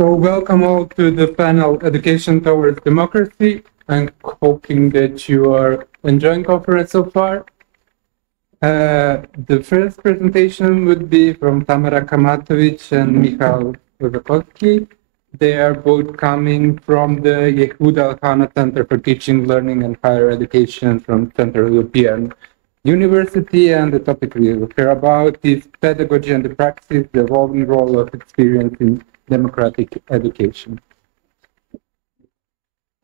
So welcome all to the panel Education Towards Democracy. I'm hoping that you are enjoying conference so far. The first presentation would be from Tamara Kamatović and Kozakowski. They are both coming from the Yehuda Elkana Center for Teaching, Learning and Higher Education from Central European University, and the topic we will hear about is pedagogy and the praxis, the evolving role of experience in democratic education.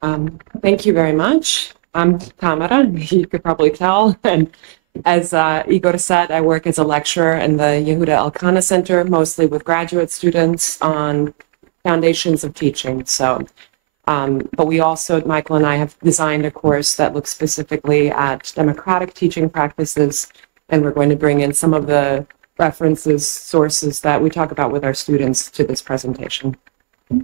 Thank you very much. I'm Tamara, you could probably tell, and as Igor said, I work as a lecturer in the Yehuda Elkana Center, mostly with graduate students on foundations of teaching. So, but we also, Michael and I, have designed a course that looks specifically at democratic teaching practices, and we're going to bring in some of the references, sources that we talk about with our students to this presentation. I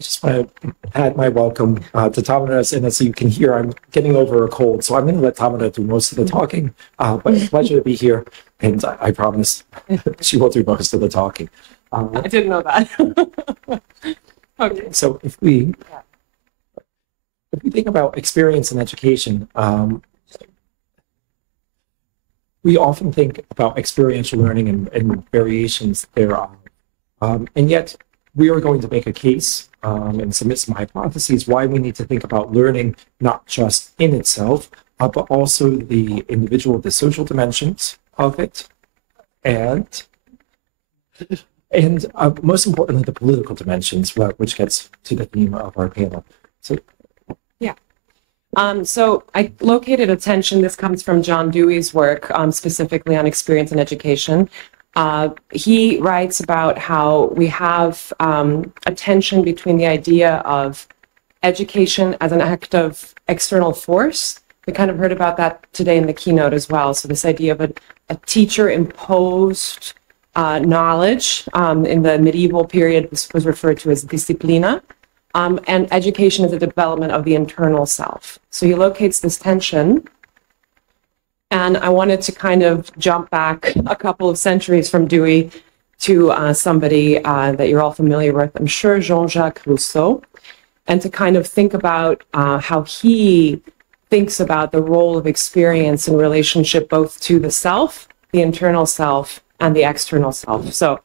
just want to add my welcome to Tamara, and as you can hear, I'm getting over a cold, so I'm going to let Tamara do most of the talking, but it's a pleasure to be here, and I promise she will do most of the talking. I didn't know that. Okay. So if we think about experience in education, we often think about experiential learning and variations thereof. And yet, we are going to make a case and submit some hypotheses why we need to think about learning not just in itself, but also the individual, the social dimensions of it, and most importantly, the political dimensions, which gets to the theme of our panel. So, yeah. So I located a tension. This comes from John Dewey's work, specifically on experience in education. He writes about how we have a tension between the idea of education as an act of external force. We kind of heard about that today in the keynote as well. So this idea of a teacher-imposed knowledge in the medieval period was referred to as disciplina. And education is a development of the internal self. So he locates this tension. And I wanted to kind of jump back a couple of centuries from Dewey to somebody that you're all familiar with, I'm sure, Jean-Jacques Rousseau, and to kind of think about how he thinks about the role of experience in relationship both to the self, the internal self, and the external self. So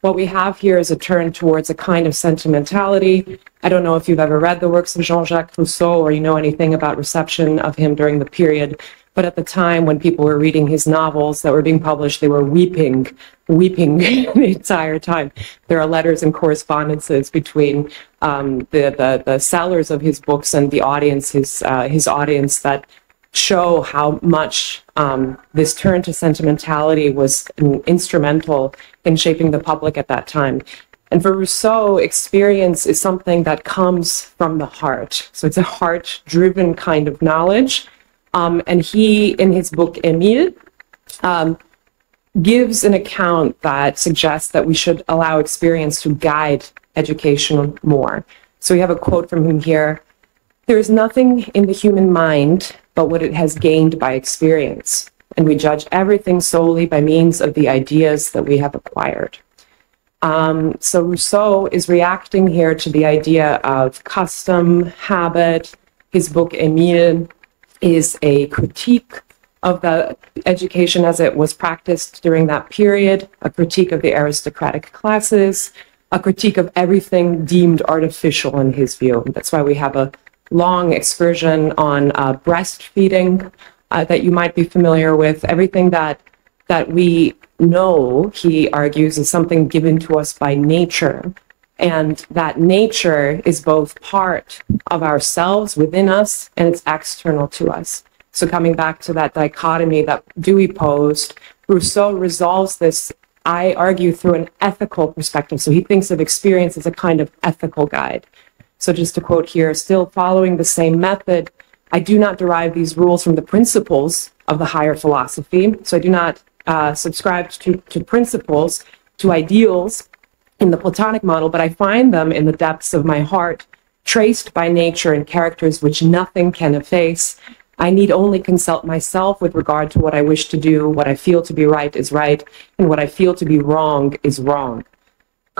what we have here is a turn towards a kind of sentimentality. I don't know if you've ever read the works of Jean-Jacques Rousseau or you know anything about reception of him during the period, but at the time when people were reading his novels that were being published, they were weeping the entire time. There are letters and correspondences between the sellers of his books and the audience, his audience, that show how much this turn to sentimentality was instrumental in shaping the public at that time. And for Rousseau, experience is something that comes from the heart. So it's a heart-driven kind of knowledge. And he, in his book, Émile, gives an account that suggests that we should allow experience to guide education more. So we have a quote from him here. "There is nothing in the human mind but what it has gained by experience, and we judge everything solely by means of the ideas that we have acquired." So Rousseau is reacting here to the idea of custom, habit. His book, Émile, is a critique of the education as it was practiced during that period, a critique of the aristocratic classes, a critique of everything deemed artificial in his view. That's why we have a long excursion on breastfeeding that you might be familiar with. Everything that we know, he argues, is something given to us by nature. And that nature is both part of ourselves within us and it's external to us. So coming back to that dichotomy that Dewey posed, Rousseau resolves this, I argue, through an ethical perspective. So he thinks of experience as a kind of ethical guide. So just to quote here, "Still following the same method, I do not derive these rules from the principles of the higher philosophy." So I do not subscribe to principles, to ideals in the Platonic model, but I find them in the depths of my heart, traced by nature in characters which nothing can efface. I need only consult myself with regard to what I wish to do. What I feel to be right is right, and what I feel to be wrong is wrong.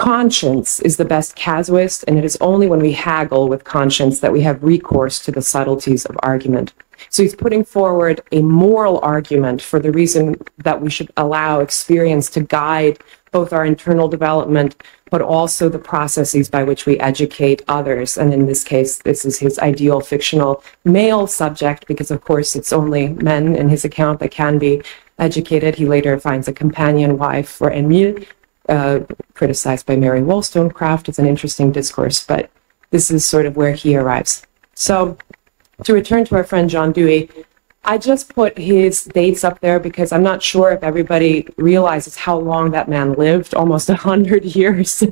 conscience is the best casuist, and it is only when we haggle with conscience that we have recourse to the subtleties of argument. So he's putting forward a moral argument for the reason that we should allow experience to guide both our internal development, but also the processes by which we educate others. And in this case, this is his ideal fictional male subject, because of course it's only men in his account that can be educated. He later finds a companion wife for Emile, criticized by Mary Wollstonecraft. It's an interesting discourse, but this is sort of where he arrives. So to return to our friend John Dewey, I just put his dates up there because I'm not sure if everybody realizes how long that man lived, almost 100 years.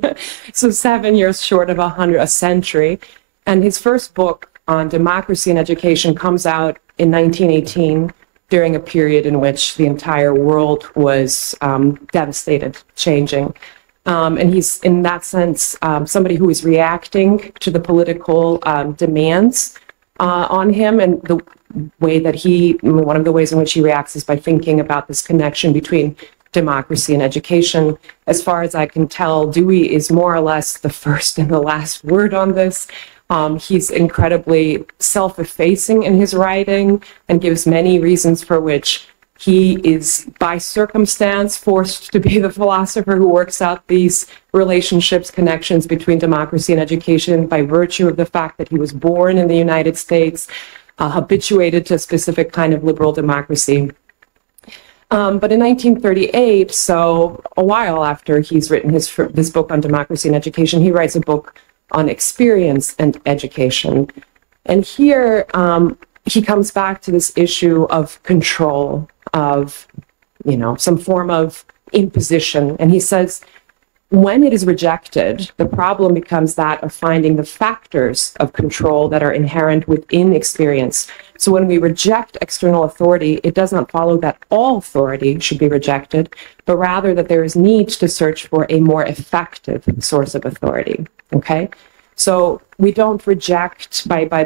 So 7 years short of a century. And his first book on democracy and education comes out in 1918, during a period in which the entire world was devastated, changing. And he's, in that sense, somebody who is reacting to the political demands on him, and the way that one of the ways in which he reacts is by thinking about this connection between democracy and education. As far as I can tell, Dewey is more or less the first and the last word on this. He's incredibly self-effacing in his writing and gives many reasons for which he is, by circumstance, forced to be the philosopher who works out these relationships, connections between democracy and education by virtue of the fact that he was born in the United States, habituated to a specific kind of liberal democracy. But in 1938, so a while after he's written this book on democracy and education, he writes a book on experience and education. And here he comes back to this issue of control, of, some form of imposition. And he says, when it is rejected, the problem becomes that of finding the factors of control that are inherent within experience. So when we reject external authority, it does not follow that all authority should be rejected, but rather that there is need to search for a more effective source of authority. Okay? So we don't reject by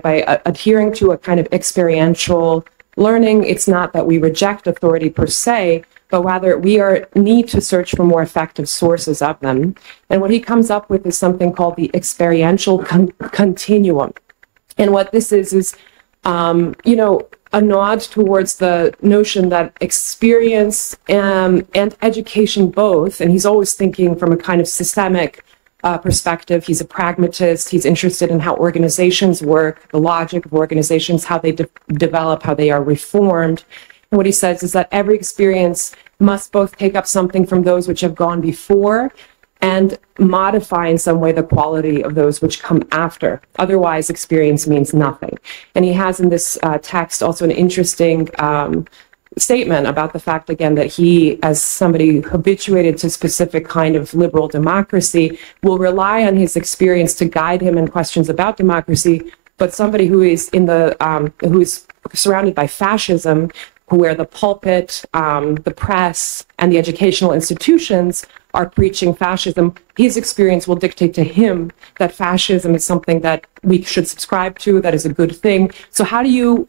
adhering to a kind of experiential learning. It's not that we reject authority per se, but rather we need to search for more effective sources of them. And what he comes up with is something called the experiential continuum. And what this is a nod towards the notion that experience and education both, and he's always thinking from a kind of systemic perspective. He's a pragmatist. He's interested in how organizations work, the logic of organizations, how they develop, how they are reformed. And what he says is that every experience must both take up something from those which have gone before and modify in some way the quality of those which come after. Otherwise, experience means nothing. And he has in this text also an interesting statement about the fact, again, that he, as somebody habituated to specific kind of liberal democracy, will rely on his experience to guide him in questions about democracy, but somebody who is who is surrounded by fascism, where the pulpit, the press, and the educational institutions are preaching fascism, his experience will dictate to him that fascism is something that we should subscribe to, that is a good thing. So how do you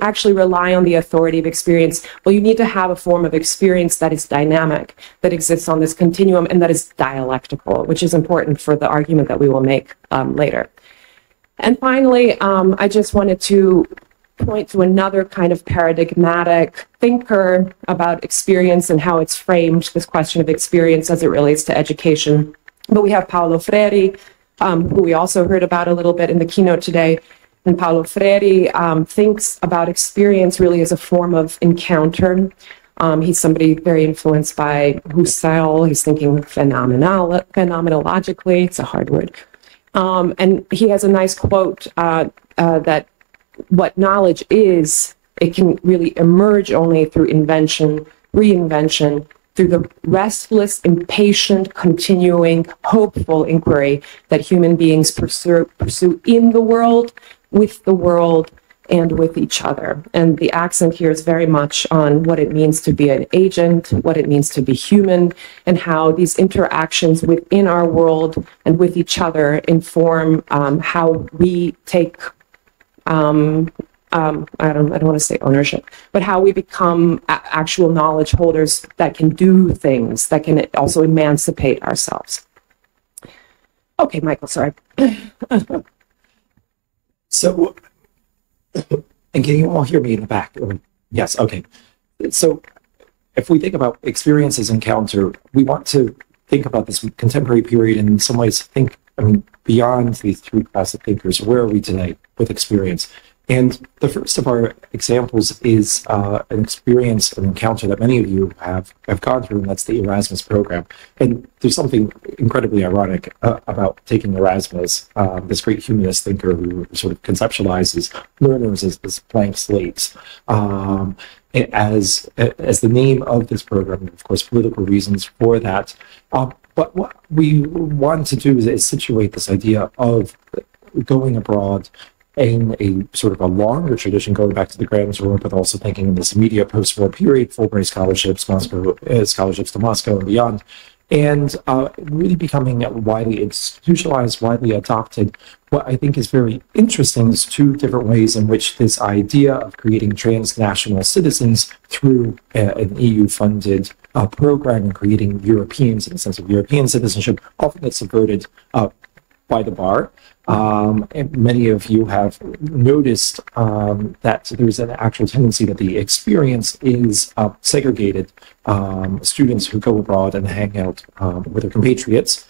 actually rely on the authority of experience? Well, you need to have a form of experience that is dynamic, that exists on this continuum, and that is dialectical, which is important for the argument that we will make later. And finally, I just wanted to point to another kind of paradigmatic thinker about experience and how it's framed, this question of experience as it relates to education. But we have Paulo Freire, who we also heard about a little bit in the keynote today. And Paulo Freire thinks about experience really as a form of encounter. He's somebody very influenced by Husserl. He's thinking phenomenologically. It's a hard word. And he has a nice quote that what knowledge is, it can really emerge only through invention, reinvention, through the restless, impatient, continuing, hopeful inquiry that human beings pursue in the world, with the world, and with each other. And the accent here is very much on what it means to be an agent, what it means to be human, and how these interactions within our world and with each other inform how we take I don't want to say ownership, but how we become actual knowledge holders that can do things, that can also emancipate ourselves. Okay, Michael, sorry. So, and can you all hear me in the back? Yes, okay. So if we think about experiences encounter, we want to think about this contemporary period and in some ways think, beyond these three classic thinkers, where are we today with experience? And the first of our examples is an experience, an encounter that many of you have gone through, and that's the Erasmus program. And there's something incredibly ironic about taking Erasmus, this great humanist thinker who sort of conceptualizes learners as blank slates. As the name of this program, of course, political reasons for that. But what we want to do is situate this idea of going abroad in a sort of a longer tradition, going back to the Grand Tour, but also thinking in this immediate post-war period, Fulbright scholarships, scholarships to Moscow and beyond, and really becoming widely institutionalized, widely adopted. What I think is very interesting is two different ways in which this idea of creating transnational citizens through an EU-funded program and creating Europeans in the sense of European citizenship often gets subverted by the bar. And many of you have noticed that there's an actual tendency that the experience is segregated. Students who go abroad and hang out with their compatriots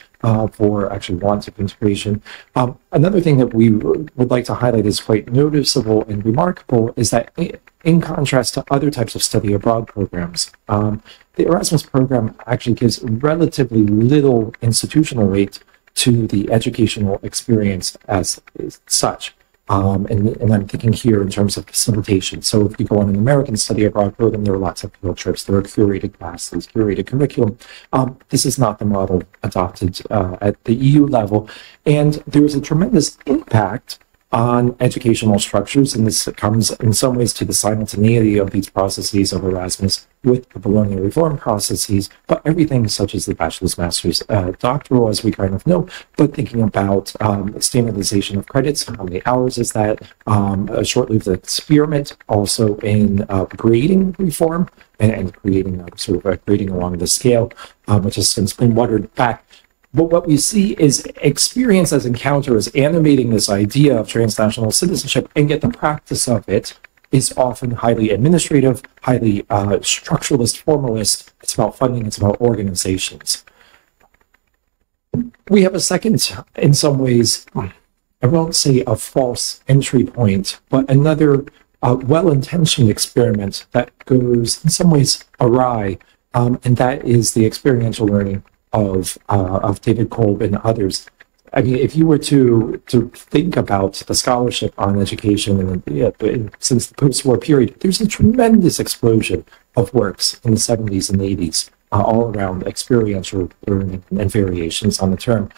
for actually want of integration. Another thing that we would like to highlight is quite noticeable and remarkable is that in contrast to other types of study abroad programs, the Erasmus program actually gives relatively little institutional weight to the educational experience as such. And I'm thinking here in terms of facilitation. So if you go on an American study abroad program, there are lots of field trips, there are curated classes, curated curriculum. This is not the model adopted at the EU level. And there is a tremendous impact on educational structures, and this comes in some ways to the simultaneity of these processes of Erasmus with the Bologna reform processes, but everything such as the bachelor's, master's, doctoral, as we kind of know, but thinking about standardization of credits, how many hours is that, a short-lived experiment also in grading reform and creating sort of a grading along the scale, which has since been watered back. But what we see is experience as encounter is animating this idea of transnational citizenship, and yet the practice of it is often highly administrative, highly structuralist, formalist. It's about funding, it's about organizations. We have a second, in some ways, I won't say a false entry point, but another well-intentioned experiment that goes in some ways awry, and that is the experiential learning of David Kolb and others. I mean, if you were to think about the scholarship on education and since the post-war period, there's a tremendous explosion of works in the 70s and 80s all around experiential learning and variations on the term.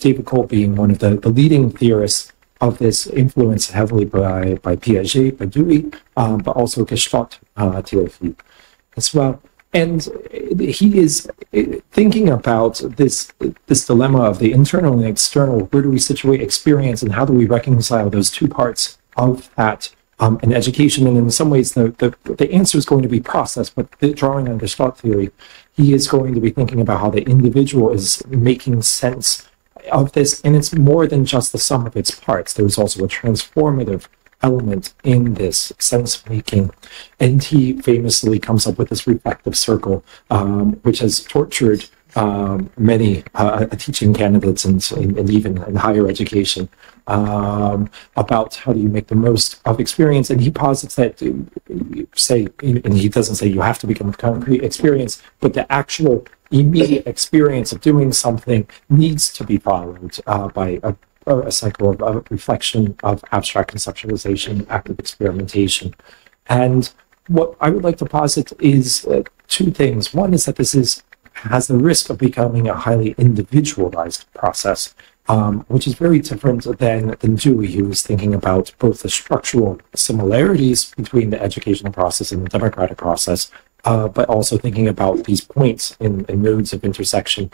David Kolb being one of the leading theorists of this, influenced heavily by Piaget, by Dewey, but also Gestalt theory as well. And he is thinking about this dilemma of the internal and external. Where do we situate experience, and how do we reconcile those two parts of that in education? And in some ways, the answer is going to be process, but drawing on Gestalt theory, he is going to be thinking about how the individual is making sense of this, and it's more than just the sum of its parts. There's also a transformative element in this sense making, and he famously comes up with this reflective circle, which has tortured many teaching candidates and even in higher education, about how do you make the most of experience. And he posits that, and he doesn't say you have to become a concrete experience, but the actual immediate experience of doing something needs to be followed by a cycle of reflection, of abstract conceptualization, active experimentation. And what I would like to posit is two things. One is that this has the risk of becoming a highly individualized process, which is very different than Dewey, who was thinking about both the structural similarities between the educational process and the democratic process, but also thinking about these points in nodes of intersection.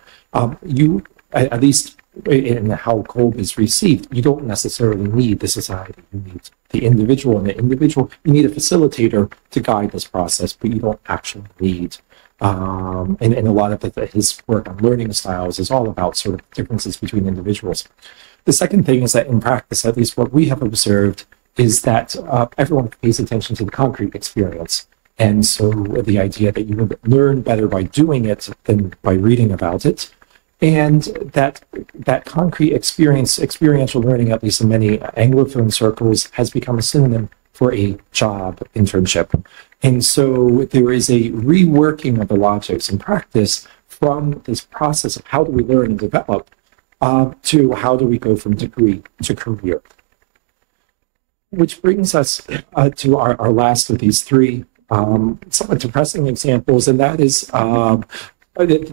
You, at least in how Kolb is received, you don't necessarily need the society. You need the individual, and the individual, you need a facilitator to guide this process, but you don't actually need And a lot of his work on learning styles is all about sort of differences between individuals. The second thing is that in practice, at least what we have observed, is that everyone pays attention to the concrete experience. And so the idea that you would learn better by doing it than by reading about it. And that concrete experience, experiential learning, at least in many Anglophone circles, has become a synonym for a job internship. And so there is a reworking of the logics in practice from this process of how do we learn and develop to how do we go from degree to career. Which brings us to our last of these three somewhat depressing examples, and that is the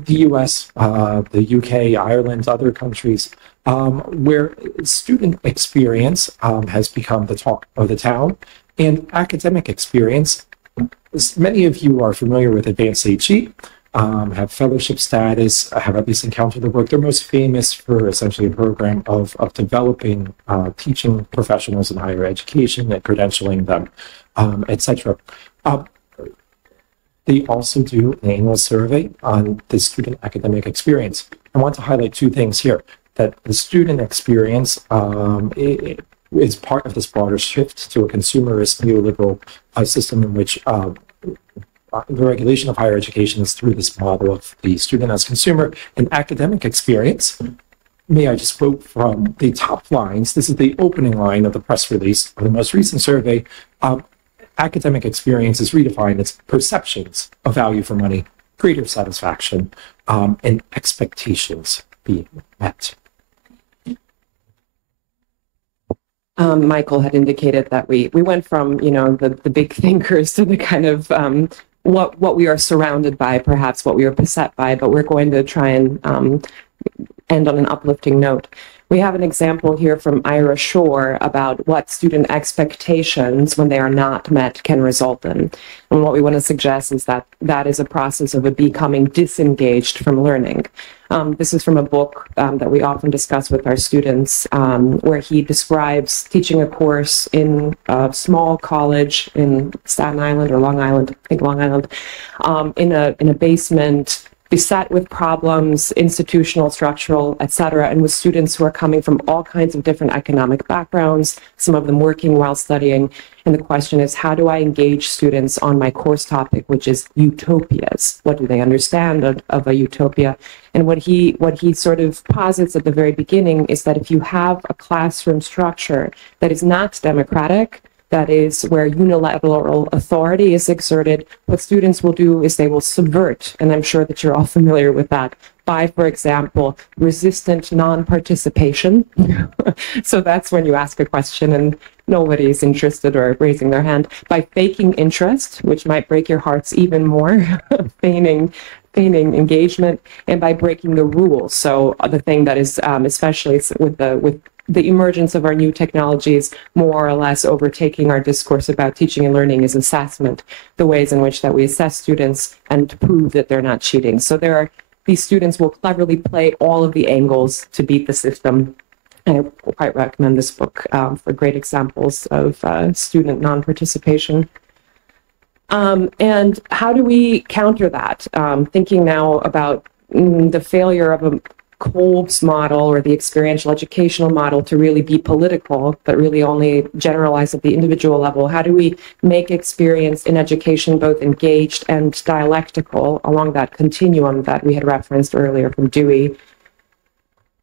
US, the UK, Ireland, other countries, where student experience has become the talk of the town, and academic experience. Many of you are familiar with Advanced HE, have fellowship status, have at least encountered the work. They're most famous for essentially a program of developing teaching professionals in higher education and credentialing them, etc. They also do an annual survey on the student academic experience. I want to highlight two things here, that the student experience is part of this broader shift to a consumerist neoliberal system in which the regulation of higher education is through this model of the student as consumer. And academic experience, may I just quote from the top lines, this is the opening line of the press release of the most recent survey. Academic experience is redefined as perceptions of value for money, greater satisfaction, and expectations being met. Michael had indicated that we went from, you know, the big thinkers to the kind of what we are surrounded by, perhaps what we are beset by, but we're going to try and end on an uplifting note. We have an example here from Ira Shore about what student expectations, when they are not met, can result in. And what we want to suggest is that that is a process of becoming disengaged from learning. This is from a book that we often discuss with our students, where he describes teaching a course in a small college in Staten Island or Long Island, I think Long Island, in a basement, beset with problems, institutional, structural, et cetera, and with students who are coming from all kinds of different economic backgrounds, some of them working while studying. And the question is, how do I engage students on my course topic, which is utopias? What do they understand of a utopia? And what he sort of posits at the very beginning is that if you have a classroom structure that is not democratic, that is where unilateral authority is exerted, what students will do is they will subvert, and I'm sure that you're all familiar with that, by, for example, resistant non-participation. So that's when you ask a question and nobody is interested or raising their hand. By faking interest, which might break your hearts even more, feigning engagement, and by breaking the rules. So the thing that is especially with the emergence of our new technologies, more or less overtaking our discourse about teaching and learning, is assessment, the ways in which that we assess students and prove that they're not cheating. So these students will cleverly play all of the angles to beat the system. And I quite recommend this book for great examples of student non-participation. And how do we counter that? Thinking now about the failure of a Kolb's model or the experiential educational model to really be political, but really only generalize at the individual level. How do we make experience in education both engaged and dialectical along that continuum that we had referenced earlier from Dewey?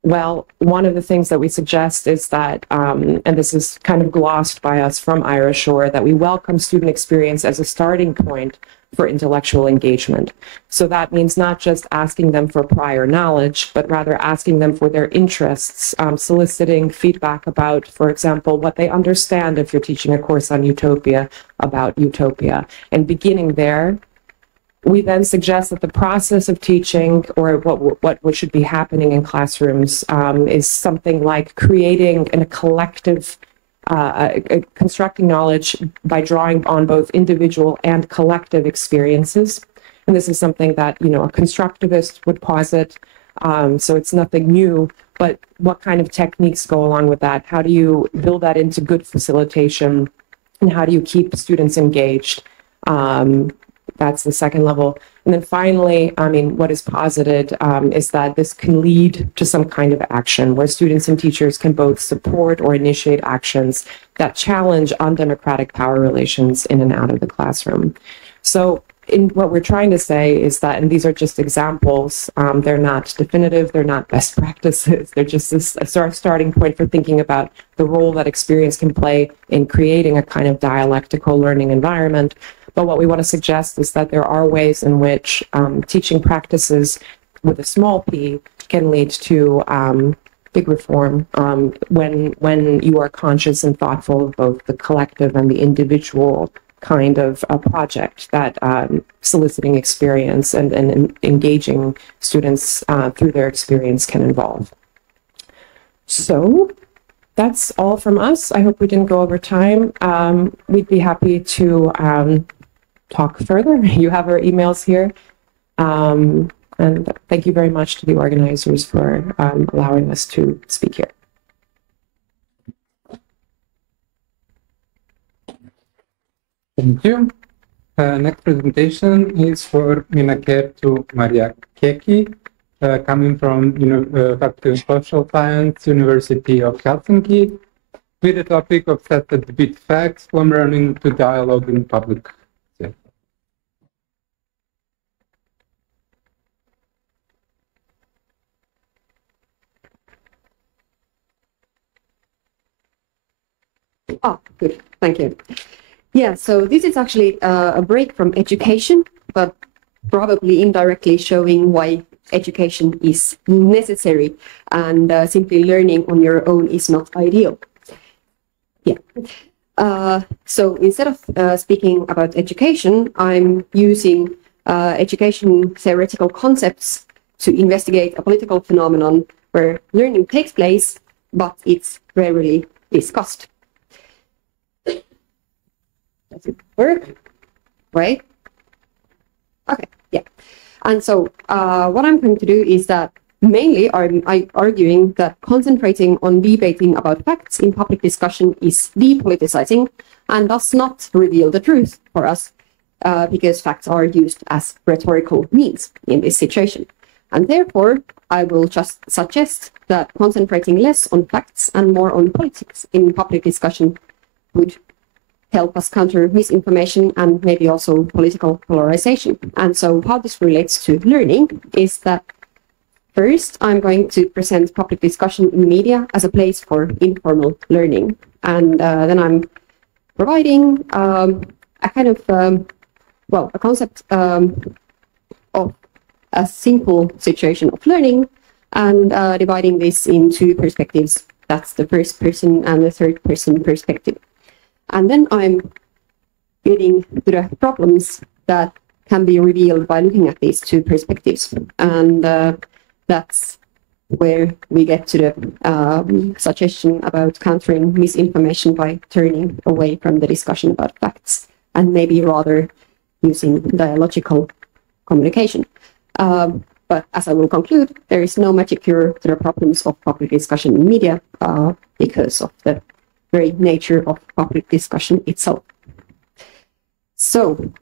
Well, one of the things that we suggest is that, and this is kind of glossed by us from Ira Shore, that we welcome student experience as a starting point for intellectual engagement. So that means not just asking them for prior knowledge, but rather asking them for their interests, soliciting feedback about, for example, what they understand if you're teaching a course on utopia, about utopia. And beginning there, we then suggest that the process of teaching, or what should be happening in classrooms, is something like creating a collective, constructing knowledge by drawing on both individual and collective experiences. And this is something that, you know, a constructivist would posit. So it's nothing new, but what kind of techniques go along with that? How do you build that into good facilitation? And how do you keep students engaged? That's the second level. And then finally, I mean, what is posited is that this can lead to some kind of action where students and teachers can both support or initiate actions that challenge undemocratic power relations in and out of the classroom. So what we're trying to say is that, and these are just examples, they're not definitive, they're not best practices, they're just a starting point for thinking about the role that experience can play in creating a kind of dialectical learning environment. But what we want to suggest is that there are ways in which teaching practices with a small p can lead to big reform when you are conscious and thoughtful of both the collective and the individual kind of a project that soliciting experience and engaging students through their experience can involve. So that's all from us. I hope we didn't go over time. We'd be happy to talk further. You have our emails here. And thank you very much to the organizers for allowing us to speak here. Thank you. Next presentation is for Minna-Kerttu Kekki, coming from Faculty of Social Science, University of Helsinki, with the topic of set the bit facts from learning to dialogue in public. Oh, good. Thank you. Yeah, so this is actually a break from education, but probably indirectly showing why education is necessary and simply learning on your own is not ideal. Yeah. So instead of speaking about education, I'm using education theoretical concepts to investigate a political phenomenon where learning takes place, but it's rarely discussed. Does it work? Right? Okay, yeah. And so what I'm going to do is that mainly I'm arguing that concentrating on debating about facts in public discussion is depoliticizing and does not reveal the truth for us because facts are used as rhetorical means in this situation. And therefore, I will just suggest that concentrating less on facts and more on politics in public discussion would help us counter misinformation and maybe also political polarization. And so how this relates to learning is that first, I'm going to present public discussion in media as a place for informal learning. And then I'm providing a kind of, a concept of a simple situation of learning and dividing this in two perspectives. That's the first person and the third person perspective. And then I'm getting to the problems that can be revealed by looking at these two perspectives. And that's where we get to the suggestion about countering misinformation by turning away from the discussion about facts and maybe rather using dialogical communication. But as I will conclude, there is no magic cure to the problems of public discussion in media because of the very nature of public discussion itself. So,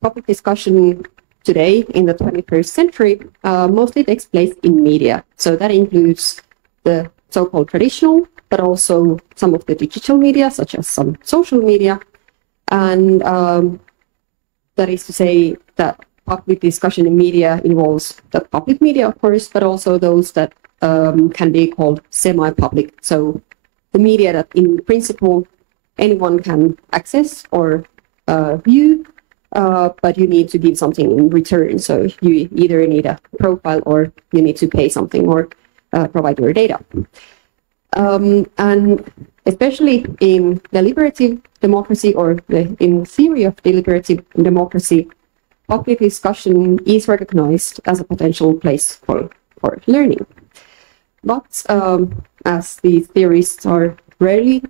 public discussion today in the 21st century mostly takes place in media. So that includes the so-called traditional, but also some of the digital media, such as some social media. And that is to say that public discussion in media involves the public media, of course, but also those that can be called semi-public. So the media that in principle anyone can access or view, but you need to give something in return. So you either need a profile or you need to pay something or provide your data. And especially in deliberative democracy or in theory of deliberative democracy, public discussion is recognized as a potential place for learning. But as these theorists are rarely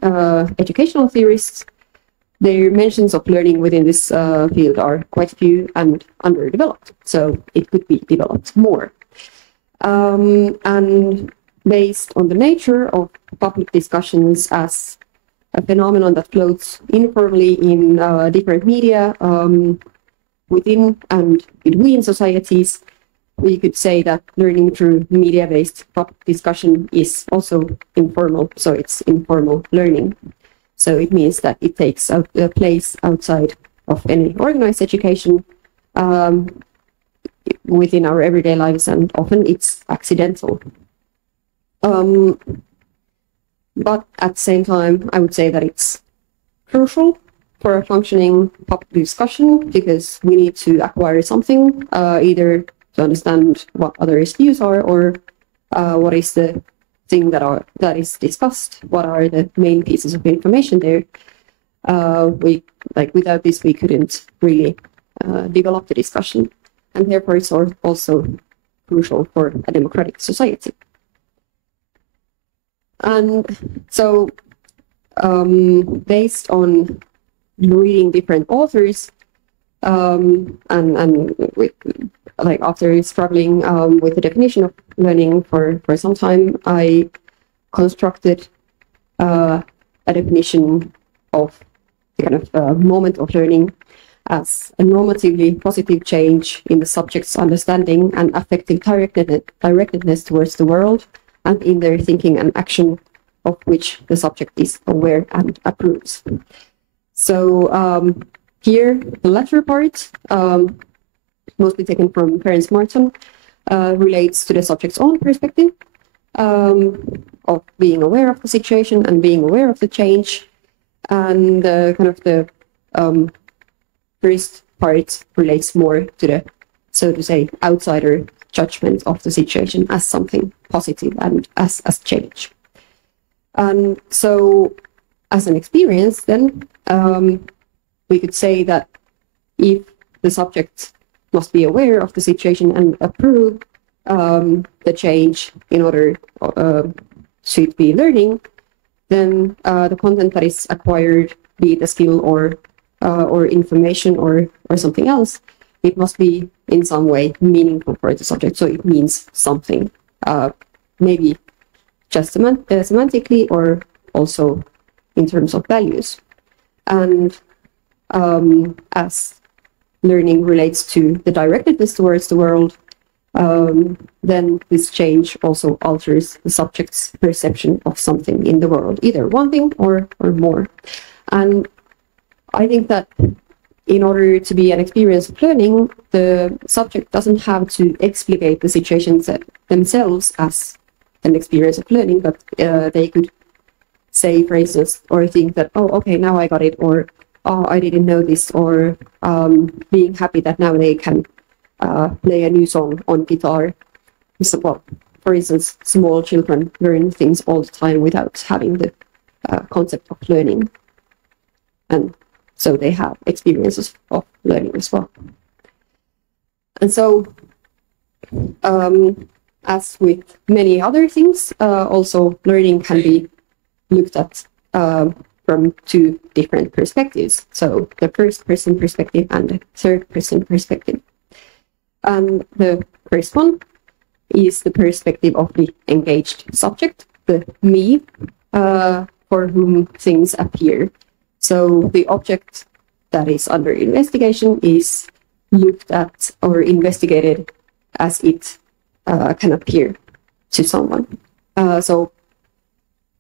educational theorists, their mentions of learning within this field are quite few and underdeveloped. So it could be developed more. And based on the nature of public discussions as a phenomenon that floats informally in different media within and between societies. We could say that learning through media-based topic discussion is also informal, so it's informal learning. So it means that it takes a place outside of any organized education within our everyday lives, and often it's accidental. But at the same time, I would say that it's crucial for a functioning public discussion, because we need to acquire something, either to understand what others' views are, or what is the thing that is discussed, what are the main pieces of information there. Without this, we couldn't really develop the discussion, and therefore it's also crucial for a democratic society. And so, based on reading different authors, and after struggling with the definition of learning for some time, I constructed a definition of the kind of moment of learning as a normatively positive change in the subject's understanding and affective directedness towards the world, and in their thinking and action, of which the subject is aware and approves. So here, the latter part, mostly taken from Ferenc Marton, relates to the subject's own perspective of being aware of the situation and being aware of the change. And kind of the first part relates more to the, so to say, outsider judgment of the situation as something positive and as change. And so, as an experience, then we could say that if the subject must be aware of the situation and approve the change in order to be learning, then the content that is acquired, be it a skill or information or something else, it must be in some way meaningful for the subject. So it means something, maybe just semantically or also in terms of values. And as learning relates to the directedness towards the world, then this change also alters the subject's perception of something in the world, either one thing or more. And I think that in order to be an experience of learning, the subject doesn't have to explicate the situations themselves as an experience of learning, but they could say, for instance, or think that, oh, okay, now I got it, or oh, I didn't know this, or being happy that now they can play a new song on guitar. So, well, for instance, small children learn things all the time without having the concept of learning. And so they have experiences of learning as well. And so, as with many other things, also learning can be looked at from two different perspectives. So the first-person perspective and the third-person perspective. And the first one is the perspective of the engaged subject, the me, for whom things appear. So the object that is under investigation is looked at or investigated as it can appear to someone. So,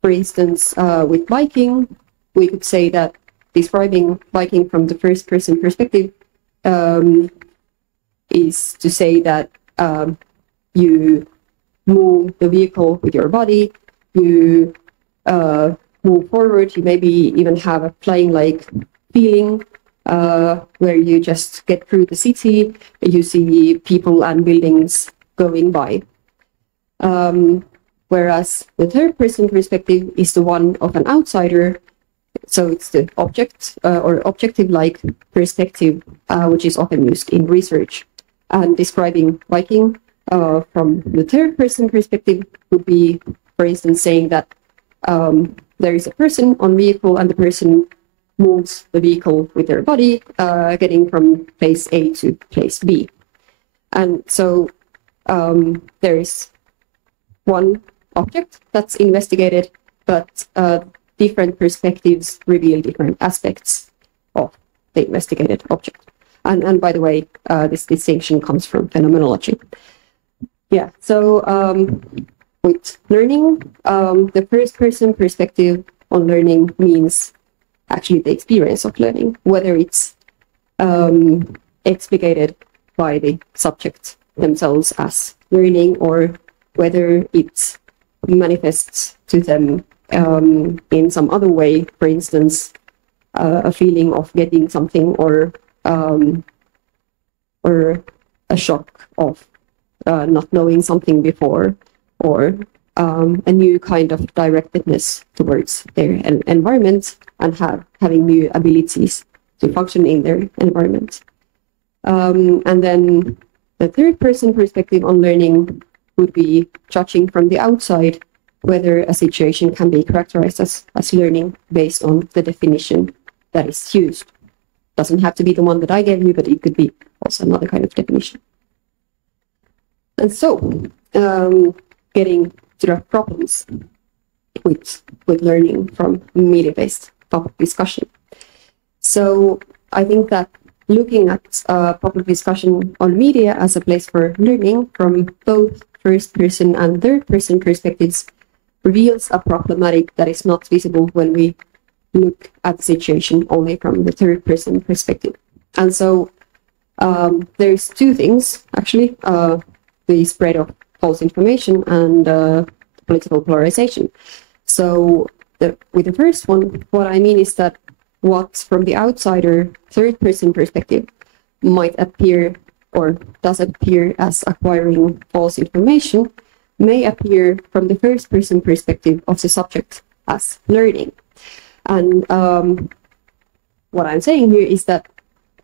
for instance, with biking, we could say that describing biking from the first-person perspective is to say that you move the vehicle with your body, you move forward, you maybe even have a flying-like feeling where you just get through the city, you see people and buildings going by. Whereas the third-person perspective is the one of an outsider, so it's the object or objective-like perspective, which is often used in research. And describing biking from the third-person perspective would be, for instance, saying that there is a person on vehicle and the person moves the vehicle with their body, getting from place A to place B. And so there is one object that's investigated, but different perspectives reveal different aspects of the investigated object. And by the way, this distinction comes from phenomenology. Yeah, so with learning, the first-person perspective on learning means actually the experience of learning, whether it's explicated by the subject themselves as learning or whether it manifests to them in some other way, for instance, a feeling of getting something or a shock of not knowing something before, or a new kind of directedness towards their environment and having new abilities to function in their environment. And then the third-person perspective on learning would be judging from the outside whether a situation can be characterized as learning based on the definition that is used. Doesn't have to be the one that I gave you, but it could be also another kind of definition. And so, getting to the problems with learning from media-based public discussion. So I think that looking at public discussion on media as a place for learning from both first-person and third-person perspectives reveals a problematic that is not visible when we look at the situation only from the third-person perspective. And so there's two things, actually, the spread of false information and political polarization. So with the first one, what I mean is that what from the outsider third-person perspective might appear or does appear as acquiring false information may appear from the first-person perspective of the subject as learning. And what I'm saying here is that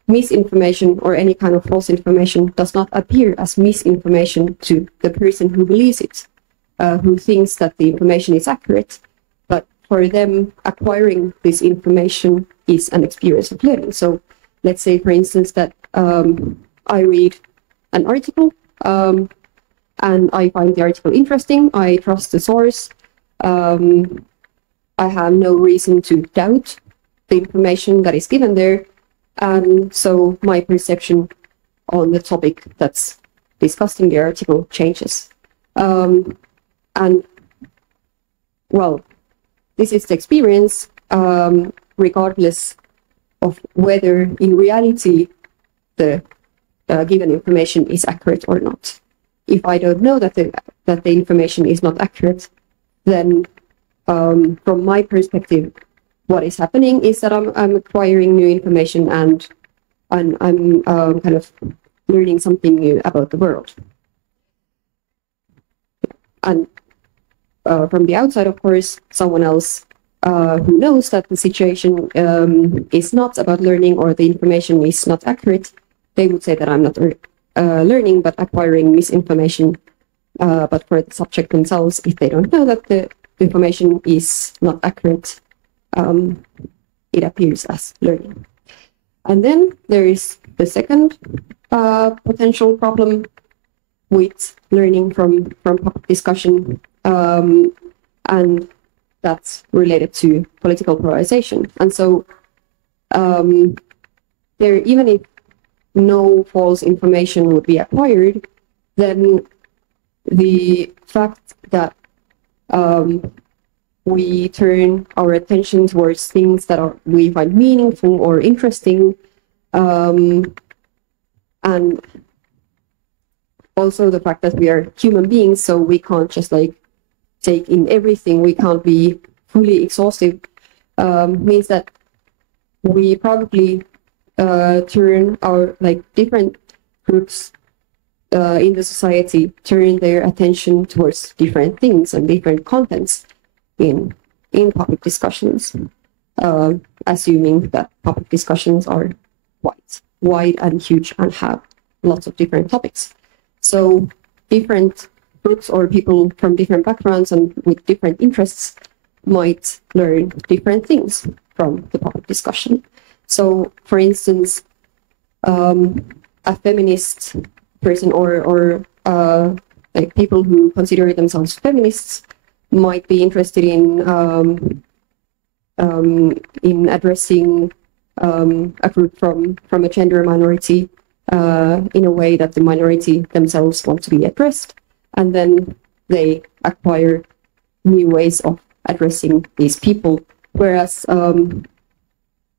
misinformation or any kind of false information does not appear as misinformation to the person who believes it, who thinks that the information is accurate, but for them acquiring this information is an experience of learning. So let's say, for instance, that I read an article and I find the article interesting, I trust the source, I have no reason to doubt the information that is given there, and so my perception on the topic that's discussed in the article changes. And well, this is the experience regardless of whether in reality the given information is accurate or not. If I don't know that the information is not accurate, then from my perspective, what is happening is that I'm acquiring new information and I'm kind of learning something new about the world. And from the outside, of course, someone else who knows that the situation is not about learning or the information is not accurate, they would say that I'm not learning but acquiring misinformation. But for the subject themselves, if they don't know that the information is not accurate, it appears as learning. And then there is the second potential problem with learning from public discussion, and that's related to political polarization. And so there, even if no false information would be acquired, then the fact that we turn our attention towards things that we find meaningful or interesting, and also the fact that we are human beings, so we can't just like take in everything, we can't be fully exhaustive, means that we probably turn our different groups in the society turn their attention towards different things and different contents in public discussions, assuming that public discussions are wide and huge and have lots of different topics. So different groups or people from different backgrounds and with different interests might learn different things from the public discussion. So, for instance, a feminist person or people who consider themselves feminists might be interested in in addressing a group from a gender minority in a way that the minority themselves want to be addressed, and then they acquire new ways of addressing these people, whereas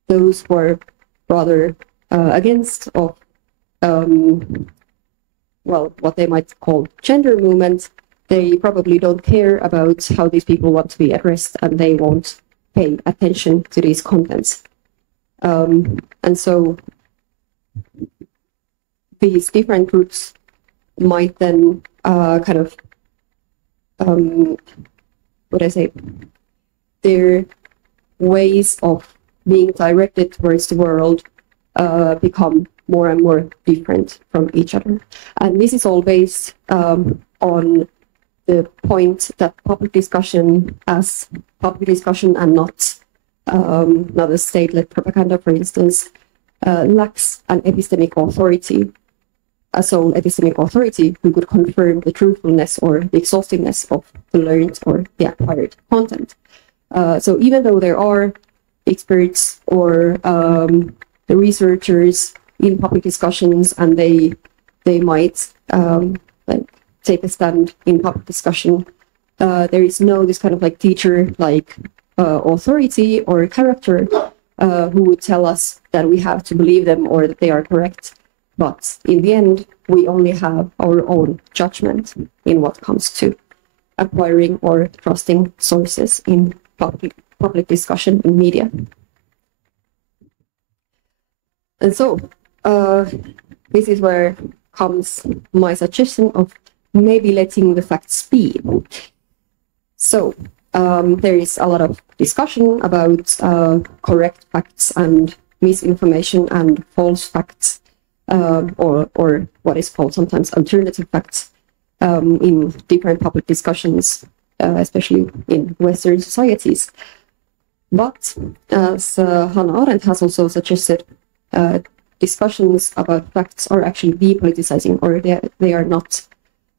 those who are rather against of well, what they might call gender movement, they probably don't care about how these people want to be addressed, and they won't pay attention to these contents. And so these different groups might then kind of, what I say, their ways of being directed towards the world become more and more different from each other. And this is all based on the point that public discussion as public discussion and not a state-led propaganda, for instance, lacks an epistemic authority, a sole epistemic authority who could confirm the truthfulness or the exhaustiveness of the learned or the acquired content. So even though there are experts or the researchers in public discussions, and they might like take a stand in public discussion, there is no this kind of like teacher like authority or character who would tell us that we have to believe them or that they are correct. But in the end, we only have our own judgment in what comes to acquiring or trusting sources in public discussion in media. And so this is where comes my suggestion of maybe letting the facts be. So there is a lot of discussion about correct facts and misinformation and false facts, or what is called sometimes alternative facts in different public discussions, especially in Western societies. But as Hannah Arendt has also suggested, discussions about facts are actually depoliticizing, or they are not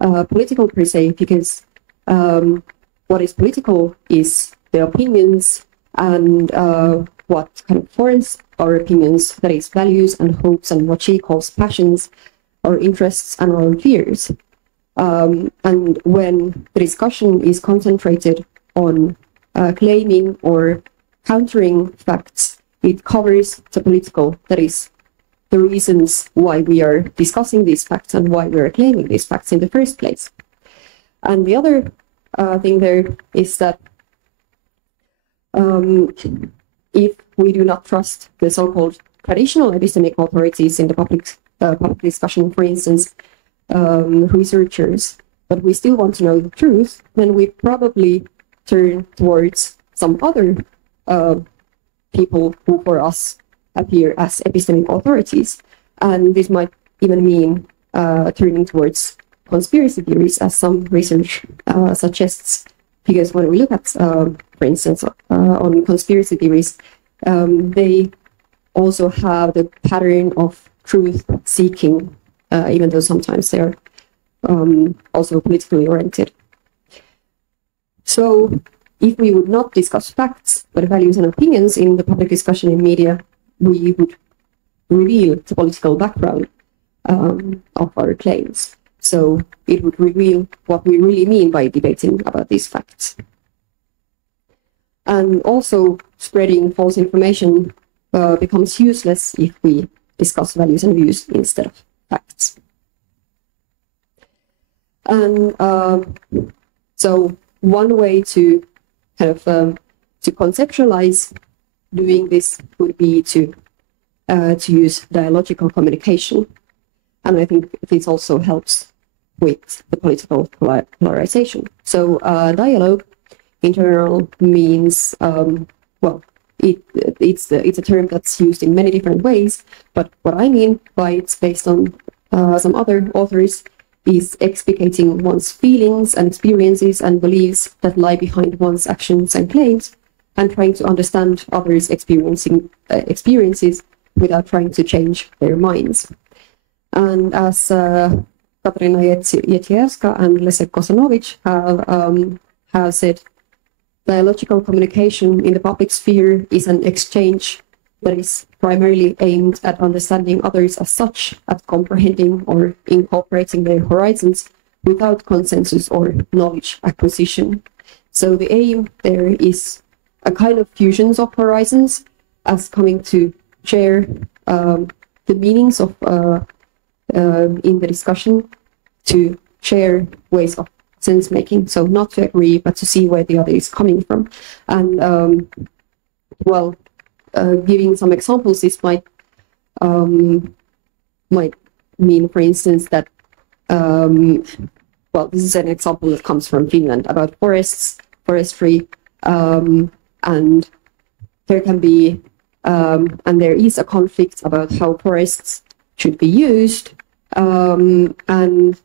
political per se, because what is political is the opinions and what kind of forms our opinions, that is values and hopes and what she calls passions, our interests and our fears. And when the discussion is concentrated on claiming or countering facts, it covers the political, that is, the reasons why we are discussing these facts and why we are claiming these facts in the first place. And the other thing there is that if we do not trust the so-called traditional epistemic authorities in the public discussion, for instance, researchers, but we still want to know the truth, then we probably turn towards some other people who for us appear as epistemic authorities. And this might even mean turning towards conspiracy theories, as some research suggests, because when we look at, for instance, on conspiracy theories, they also have the pattern of truth seeking, even though sometimes they're also politically oriented. So if we would not discuss facts, but values and opinions in the public discussion in media, we would reveal the political background of our claims. So it would reveal what we really mean by debating about these facts. And also, spreading false information becomes useless if we discuss values and views instead of facts. And so one way to kind of to conceptualize doing this would be to use dialogical communication. And I think this also helps with the political polarization. So dialogue in general means, well, it's a term that's used in many different ways, but what I mean by it's based on some other authors is explicating one's feelings and experiences and beliefs that lie behind one's actions and claims, and trying to understand others' experiences without trying to change their minds. And as Katarina Jędrzejewska and Leszek Kosanovich have said, dialogical communication in the public sphere is an exchange that is primarily aimed at understanding others as such, at comprehending or incorporating their horizons without consensus or knowledge acquisition. So the aim there is a kind of fusions of horizons as coming to share the meanings of in the discussion, to share ways of sense making. So not to agree, but to see where the other is coming from. And giving some examples, this might mean, for instance, that this is an example that comes from Finland about forestry, and there can be and there is a conflict about how forests should be used, and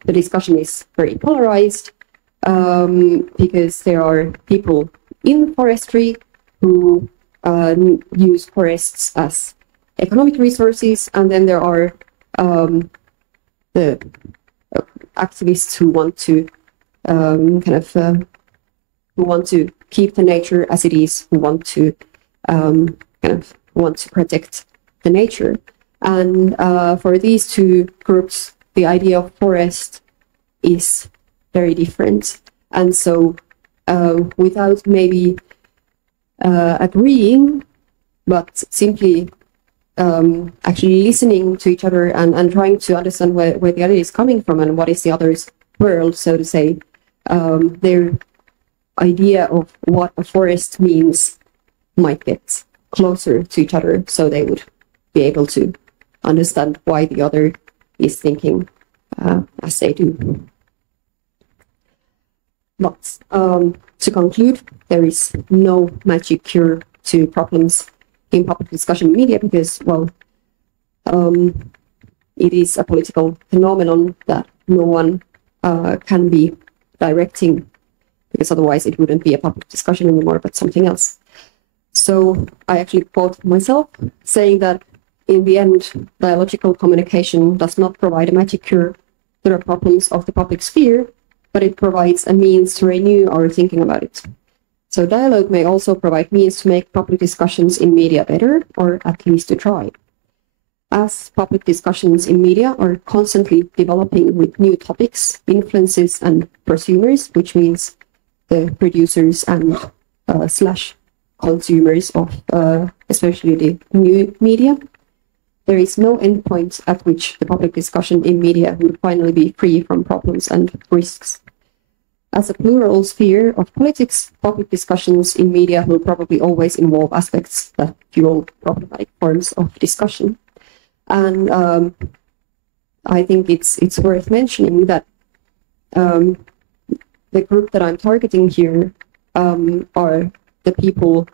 the discussion is very polarized because there are people in forestry who use forests as economic resources, and then there are the activists who want to who want to keep the nature as it is, who want to want to protect the nature. And for these two groups, the idea of forest is very different. And so without maybe agreeing, but simply actually listening to each other and trying to understand where the other is coming from and what is the other's world, so to say, their idea of what a forest means might get closer to each other, so they would be able to understand why the other is thinking as they do. But to conclude, there is no magic cure to problems in public discussion media because, it is a political phenomenon that no one can be directing, because otherwise it wouldn't be a public discussion anymore, but something else. So I actually quote myself saying that in the end, dialogical communication does not provide a magic cure to the problems of the public sphere, but it provides a means to renew our thinking about it. So dialogue may also provide means to make public discussions in media better, or at least to try. As public discussions in media are constantly developing with new topics, influences, and prosumers, which means the producers and slash consumers of especially the new media, there is no endpoint at which the public discussion in media will finally be free from problems and risks. As a plural sphere of politics, public discussions in media will probably always involve aspects that fuel problematic forms of discussion. And I think it's worth mentioning that the group that I'm targeting here are the people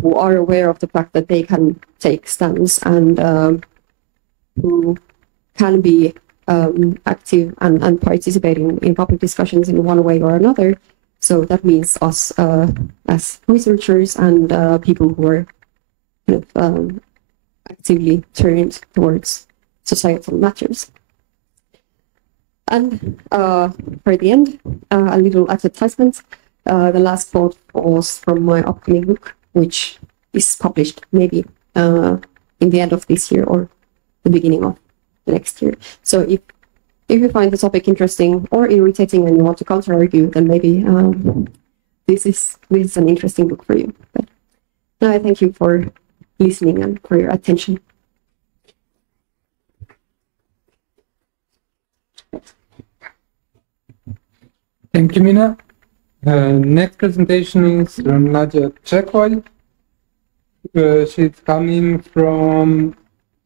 who are aware of the fact that they can take stands and who can be active and participating in public discussions in one way or another. So that means us as researchers and people who are actively turned towards societal matters. And for the end, a little advertisement. The last quote was from my upcoming book, which is published maybe in the end of this year or the beginning of the next year. So if you find the topic interesting or irritating and you want to counter-argue, then maybe this is an interesting book for you. But now I thank you for listening and for your attention. Thank you, Minna. Next presentation is from Nadja Čekolj. She's coming from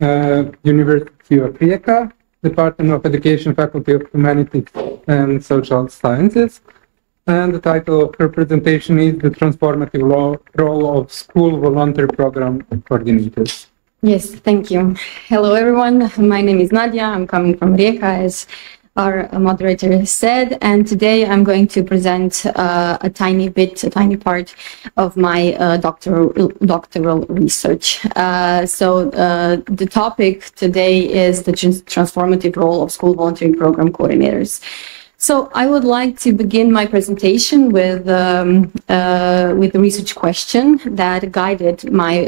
University of Rijeka, Department of Education, Faculty of Humanities and Social Sciences. And the title of her presentation is The Transformative Role of School Volunteer Program Coordinators. Yes, thank you. Hello, everyone. My name is Nadja. I'm coming from Rijeka, as our moderator said, and today I'm going to present a tiny part of my doctoral research. The topic today is the transformative role of school volunteering program coordinators. So I would like to begin my presentation with the research question that guided my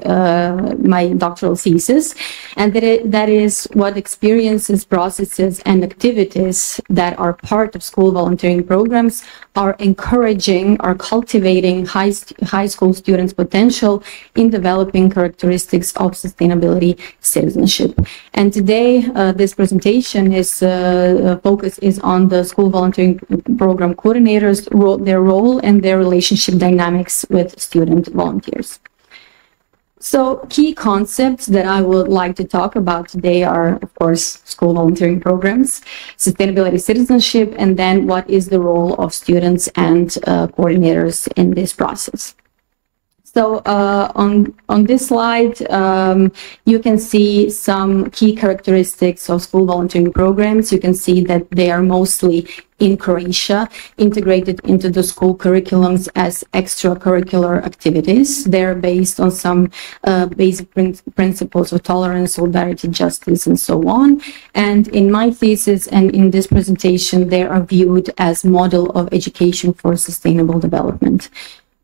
my doctoral thesis, and that is what experiences, processes, and activities that are part of school volunteering programs are encouraging, are cultivating high school students' potential in developing characteristics of sustainability citizenship. And today, this presentation is focus is on the school volunteering program coordinators, their role and their relationship dynamics with student volunteers. So key concepts that I would like to talk about today are, of course, school volunteering programs, sustainability citizenship, and then what is the role of students and coordinators in this process. So on this slide, you can see some key characteristics of school volunteering programs. You can see that they are mostly in Croatia, integrated into the school curriculums as extracurricular activities. They're based on some basic principles of tolerance, solidarity, justice, and so on. And in my thesis and in this presentation, they are viewed as model of education for sustainable development.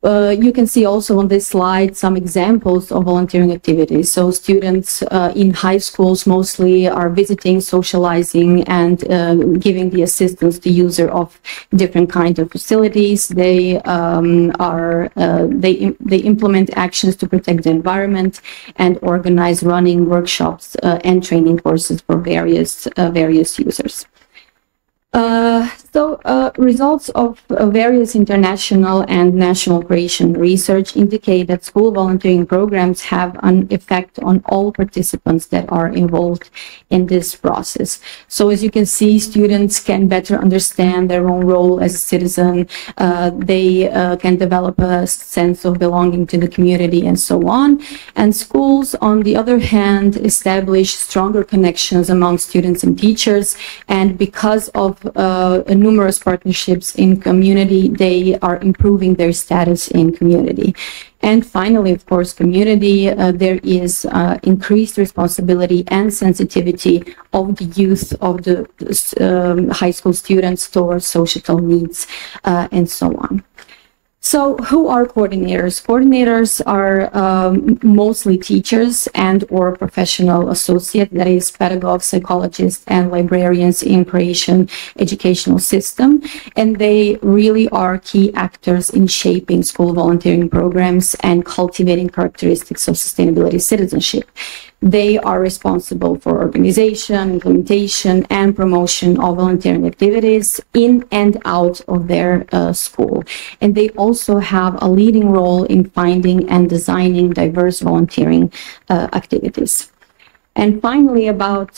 You can see also on this slide some examples of volunteering activities. So students in high schools mostly are visiting, socializing, and giving the assistance to user of different kinds of facilities. They they implement actions to protect the environment and organize running workshops and training courses for various users. Results of various international and national Croatian research indicate that school volunteering programs have an effect on all participants that are involved in this process. So as you can see, students can better understand their own role as a citizen. They can develop a sense of belonging to the community and so on. And schools, on the other hand, establish stronger connections among students and teachers. And because of numerous partnerships in community, they are improving their status in community. And finally, of course, community, there is increased responsibility and sensitivity of the youth, of the high school students towards societal needs and so on. So who are coordinators? Coordinators are mostly teachers and or professional associate, that is pedagogues, psychologists, and librarians in Croatian educational system. And they really are key actors in shaping school volunteering programs and cultivating characteristics of sustainability citizenship. They are responsible for organization, implementation, and promotion of volunteering activities in and out of their school. And they also have a leading role in finding and designing diverse volunteering activities. And finally, about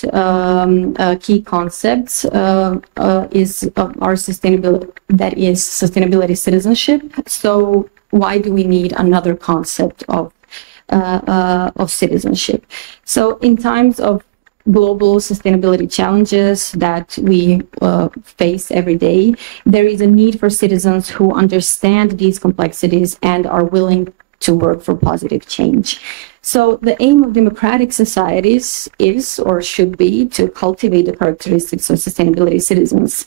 key concepts our sustainability citizenship. So why do we need another concept of citizenship? So in times of global sustainability challenges that we face every day, there is a need for citizens who understand these complexities and are willing to work for positive change. So the aim of democratic societies is or should be to cultivate the characteristics of sustainability citizens.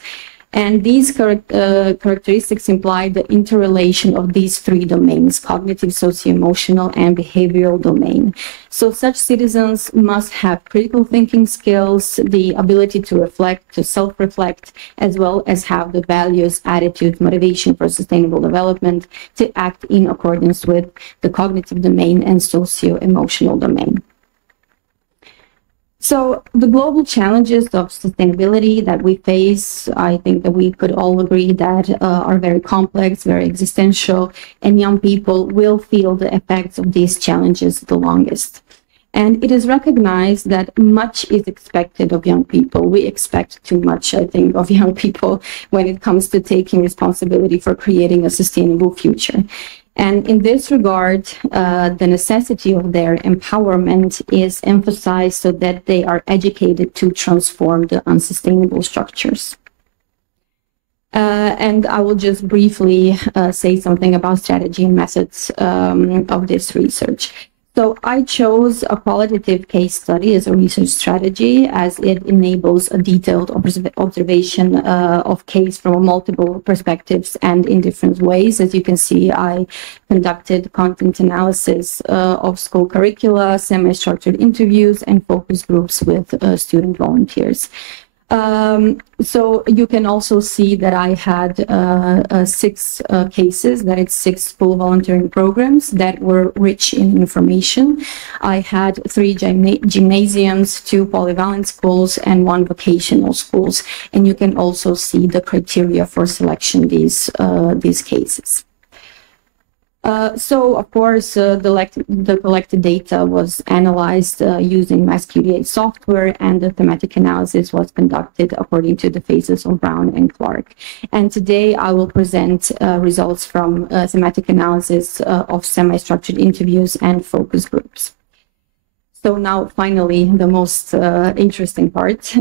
And these characteristics imply the interrelation of these three domains: cognitive, socio-emotional, and behavioral domain. So such citizens must have critical thinking skills, the ability to reflect, to self-reflect, as well as have the values, attitudes, motivation for sustainable development to act in accordance with the cognitive domain and socio-emotional domain. So the global challenges of sustainability that we face, I think that we could all agree that are very complex, very existential, and young people will feel the effects of these challenges the longest. And it is recognized that much is expected of young people. We expect too much, I think, of young people when it comes to taking responsibility for creating a sustainable future. And in this regard, the necessity of their empowerment is emphasized so that they are educated to transform the unsustainable structures. And I will just briefly say something about strategy and methods of this research. So I chose a qualitative case study as a research strategy, as it enables a detailed observation of case from multiple perspectives and in different ways. As you can see, I conducted content analysis of school curricula, semi-structured interviews, and focus groups with student volunteers. So you can also see that I had 6 cases, that it's 6 school volunteering programs that were rich in information. I had 3 gymnasiums, 2 polyvalent schools, and 1 vocational schools. And you can also see the criteria for selection these cases. So, of course, the collected data was analyzed using MassQDA software, and the thematic analysis was conducted according to the phases of Brown and Clark. And today I will present results from thematic analysis of semi-structured interviews and focus groups. So now, finally, the most interesting part.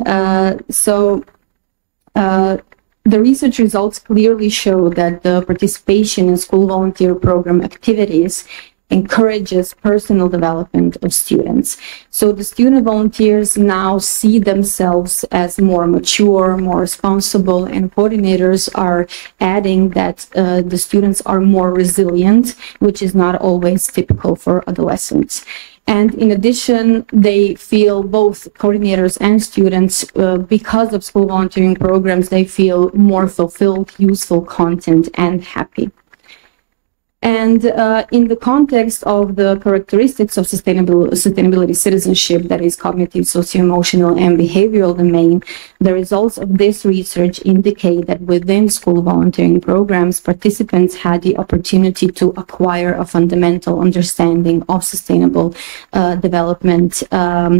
The research results clearly show that the participation in school volunteer program activities encourages personal development of students. So the student volunteers now see themselves as more mature, more responsible, and coordinators are adding that the students are more resilient, which is not always typical for adolescents. And in addition, they feel, both coordinators and students, because of school volunteering programs, they feel more fulfilled, useful content, and happy. And in the context of the characteristics of sustainability citizenship, that is cognitive, socio-emotional, and behavioral domain, the results of this research indicate that within school volunteering programs, participants had the opportunity to acquire a fundamental understanding of sustainable development,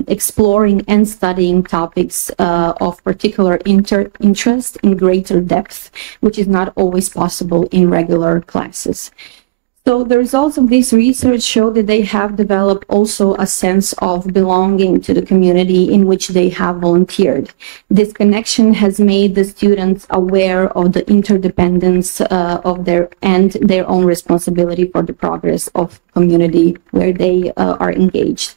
exploring and studying topics of particular interest in greater depth, which is not always possible in regular classes. So the results of this research show that they have developed also a sense of belonging to the community in which they have volunteered. This connection has made the students aware of the interdependence of their own responsibility for the progress of community where they are engaged.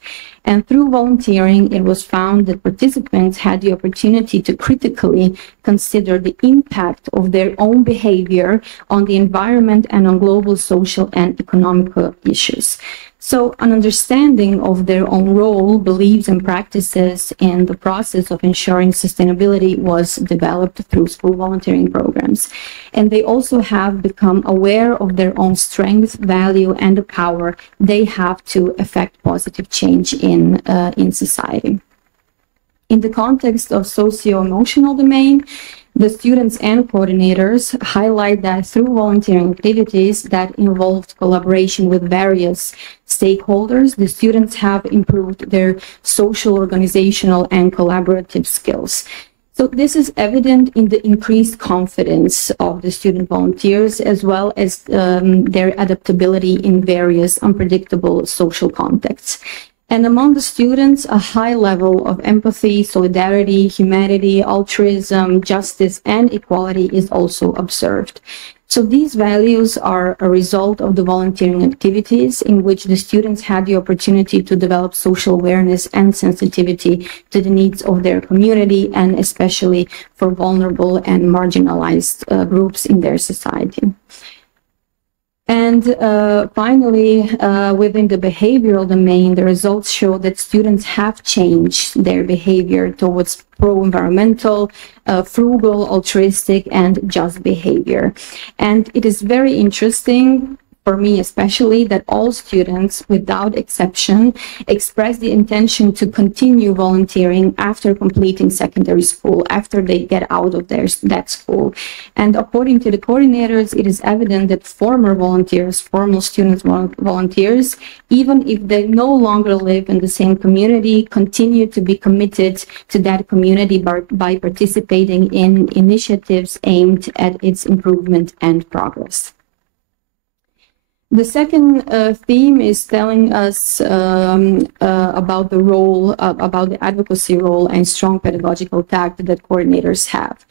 And through volunteering, it was found that participants had the opportunity to critically consider the impact of their own behavior on the environment and on global social and economic issues. So an understanding of their own role, beliefs, and practices in the process of ensuring sustainability was developed through school volunteering programs. And they also have become aware of their own strength, value, and the power they have to effect positive change in society. In the context of socio-emotional domain, the students and coordinators highlight that through volunteering activities that involved collaboration with various stakeholders, the students have improved their social, organizational, and collaborative skills. So this is evident in the increased confidence of the student volunteers, as well as their adaptability in various unpredictable social contexts. And among the students, a high level of empathy, solidarity, humanity, altruism, justice, and equality is also observed. So these values are a result of the volunteering activities in which the students had the opportunity to develop social awareness and sensitivity to the needs of their community, and especially for vulnerable and marginalized groups in their society. And finally, within the behavioral domain, the results show that students have changed their behavior towards pro-environmental, frugal, altruistic, and just behavior. And it is very interesting, for me especially, that all students, without exception, express the intention to continue volunteering after completing secondary school, after they get out of that school. And according to the coordinators, it is evident that former volunteers, former students volunteers, even if they no longer live in the same community, continue to be committed to that community by participating in initiatives aimed at its improvement and progress. The second theme is telling us about the role, about the advocacy role and strong pedagogical tact that coordinators have.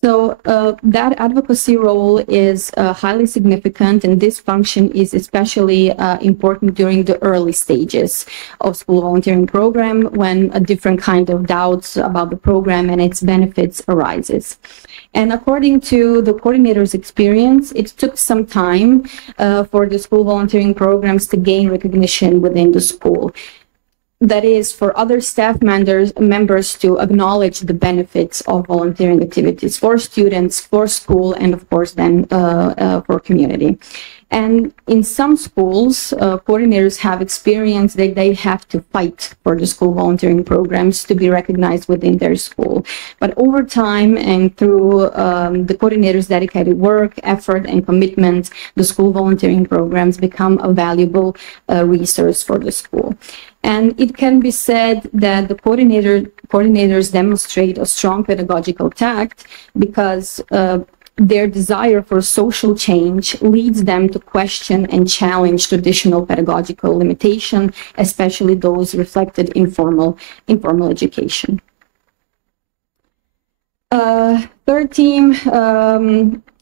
So that advocacy role is highly significant, and this function is especially important during the early stages of school volunteering program, when a different kind of doubts about the program and its benefits arises. And according to the coordinator's experience, it took some time for the school volunteering programs to gain recognition within the school. That is, for other staff members to acknowledge the benefits of volunteering activities for students, for school, and of course then for community. And in some schools, coordinators have experienced that they have to fight for the school volunteering programs to be recognized within their school. But over time and through the coordinator's dedicated work, effort, and commitment, the school volunteering programs become a valuable resource for the school. And it can be said that the coordinators demonstrate a strong pedagogical tact because their desire for social change leads them to question and challenge traditional pedagogical limitation, especially those reflected in formal education. Third theme,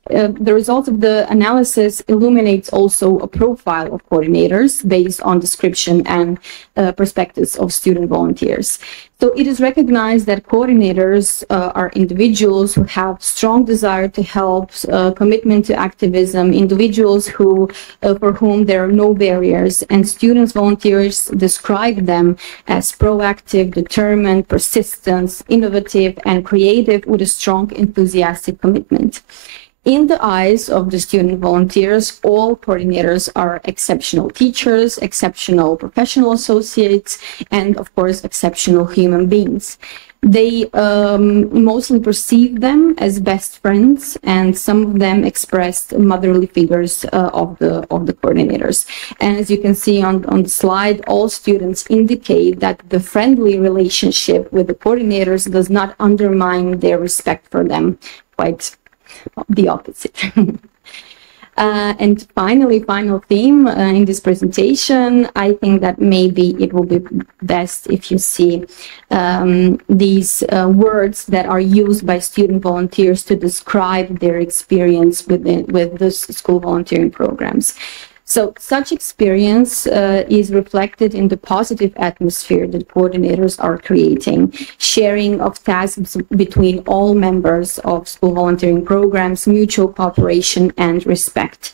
the results of the analysis illuminates also a profile of coordinators based on description and perspectives of student volunteers. So it is recognized that coordinators are individuals who have strong desire to help, commitment to activism, individuals who, for whom there are no barriers, and students volunteers describe them as proactive, determined, persistent, innovative, and creative with a strong enthusiastic commitment. In the eyes of the student volunteers, all coordinators are exceptional teachers, exceptional professional associates, and of course, exceptional human beings. They mostly perceive them as best friends, and some of them expressed motherly figures of the coordinators. And as you can see on the slide, all students indicate that the friendly relationship with the coordinators does not undermine their respect for them. Quite the opposite. And finally, final theme in this presentation, I think that maybe it will be best if you see these words that are used by student volunteers to describe their experience with the school volunteering programs. So such experience is reflected in the positive atmosphere that coordinators are creating, sharing of tasks between all members of school volunteering programs, mutual cooperation, and respect.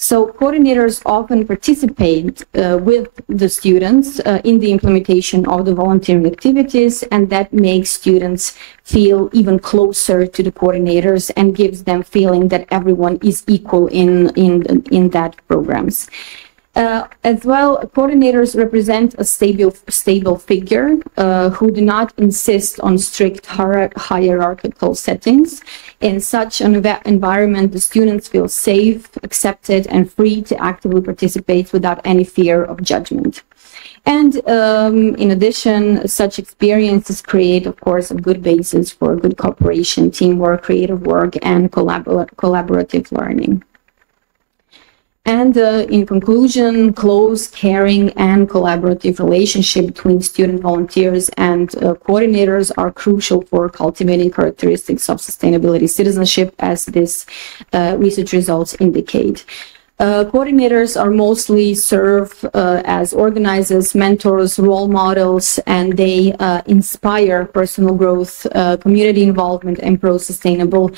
So coordinators often participate with the students in the implementation of the volunteering activities, and that makes students feel even closer to the coordinators and gives them feeling that everyone is equal in that programs. As well, coordinators represent a stable figure who do not insist on strict hierarchical settings. In such an environment, the students feel safe, accepted, and free to actively participate without any fear of judgment. And in addition, such experiences create, of course, a good basis for good cooperation, teamwork, creative work, and collaborative learning. And in conclusion, close, caring, and collaborative relationship between student volunteers and coordinators are crucial for cultivating characteristics of sustainability citizenship, as this research results indicate. Coordinators are mostly serve as organizers, mentors, role models, and they inspire personal growth, community involvement, and pro-sustainable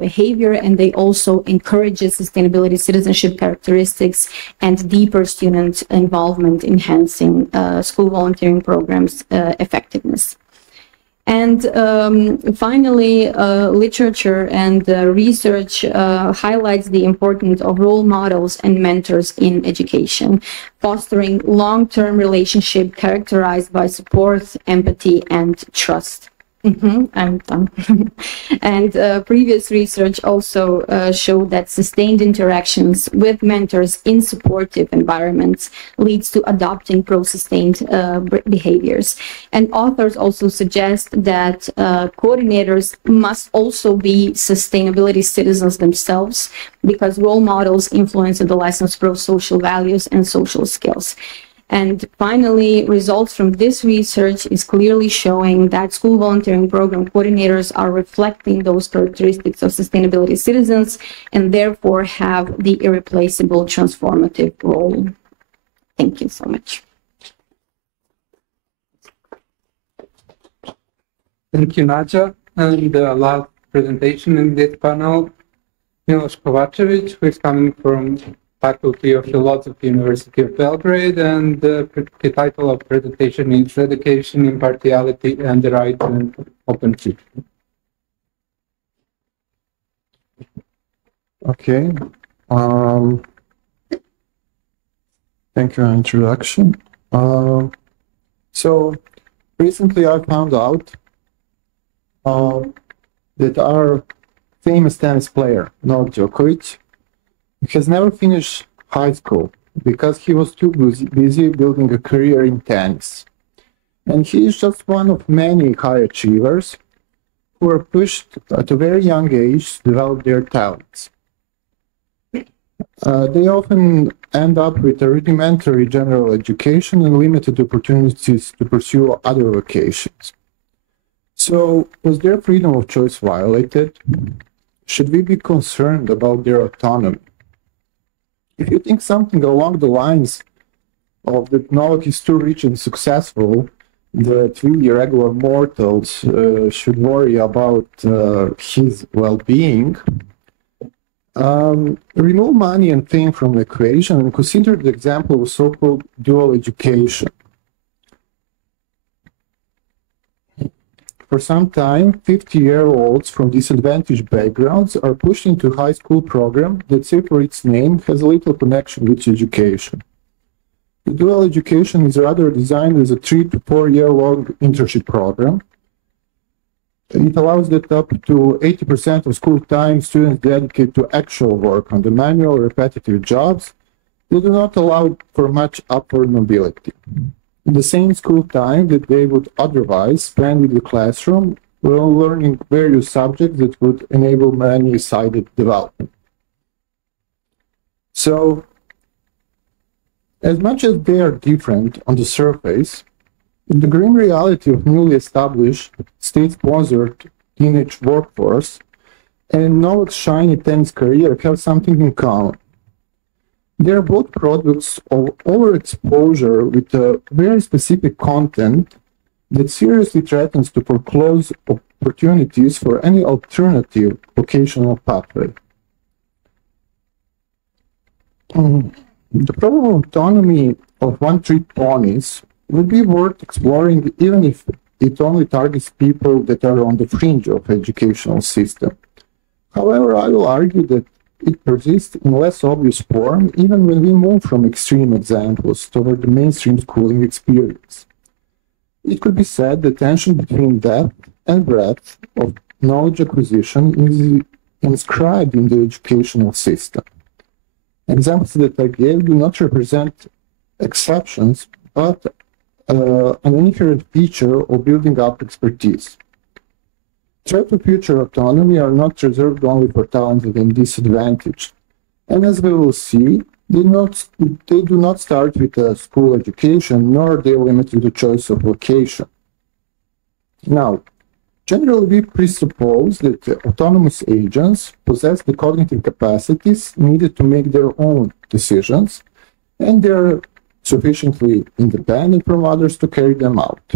behavior. And they also encourage sustainability citizenship characteristics and deeper student involvement, enhancing school volunteering programs' effectiveness. And finally, literature and research highlights the importance of role models and mentors in education, fostering long-term relationship characterized by support, empathy, and trust. I'm done. And previous research also showed that sustained interactions with mentors in supportive environments leads to adopting pro-sustained behaviors. And authors also suggest that coordinators must also be sustainability citizens themselves, because role models influence adolescents' pro-social values and social skills. And finally, results from this research is clearly showing that school volunteering program coordinators are reflecting those characteristics of sustainability citizens and therefore have the irreplaceable transformative role. Thank you so much. Thank you, Nadja. And the last presentation in this panel, Miloš Kovačević, who is coming from Faculty of Philosophy, University of Belgrade, and the title of presentation is Education, Impartiality, and the Right and Open Future. Okay. Thank you for the introduction. So recently I found out that our famous tennis player, Novak Djokovic, has never finished high school because he was too busy building a career in tennis. And he is just one of many high achievers who are pushed at a very young age to develop their talents. They often end up with a rudimentary general education and limited opportunities to pursue other vocations. So, was their freedom of choice violated? Should we be concerned about their autonomy? If you think something along the lines of that Novak is too rich and successful, that we regular mortals should worry about his well-being, remove money and fame from the equation and consider the example of so-called dual education. For some time, 50-year-olds from disadvantaged backgrounds are pushed into a high school program that, save for its name, has little connection with education. The dual education is rather designed as a 3 to 4 year long internship program. It allows that up to 80% of school time students dedicate to actual work on the manual, repetitive jobs. They do not allow for much upward mobility. The same school time that they would otherwise spend in the classroom while learning various subjects that would enable many-sided development. So, as much as they are different on the surface, the grim reality of newly established state-sponsored teenage workforce and Novak's shiny tennis career have something in common. They are both products of overexposure with a very specific content that seriously threatens to foreclose opportunities for any alternative vocational pathway. The problem of autonomy of one-trick ponies would be worth exploring even if it only targets people that are on the fringe of the educational system. However, I will argue that it persists in less obvious form even when we move from extreme examples toward the mainstream schooling experience. It could be said the tension between depth and breadth of knowledge acquisition is inscribed in the educational system. Examples that I gave do not represent exceptions, but an inherent feature of building up expertise. Threats to future autonomy are not reserved only for talented and disadvantaged, and as we will see, they do not start with a school education, nor are they limited to the choice of vocation. Now, generally we presuppose that autonomous agents possess the cognitive capacities needed to make their own decisions, and they are sufficiently independent from others to carry them out.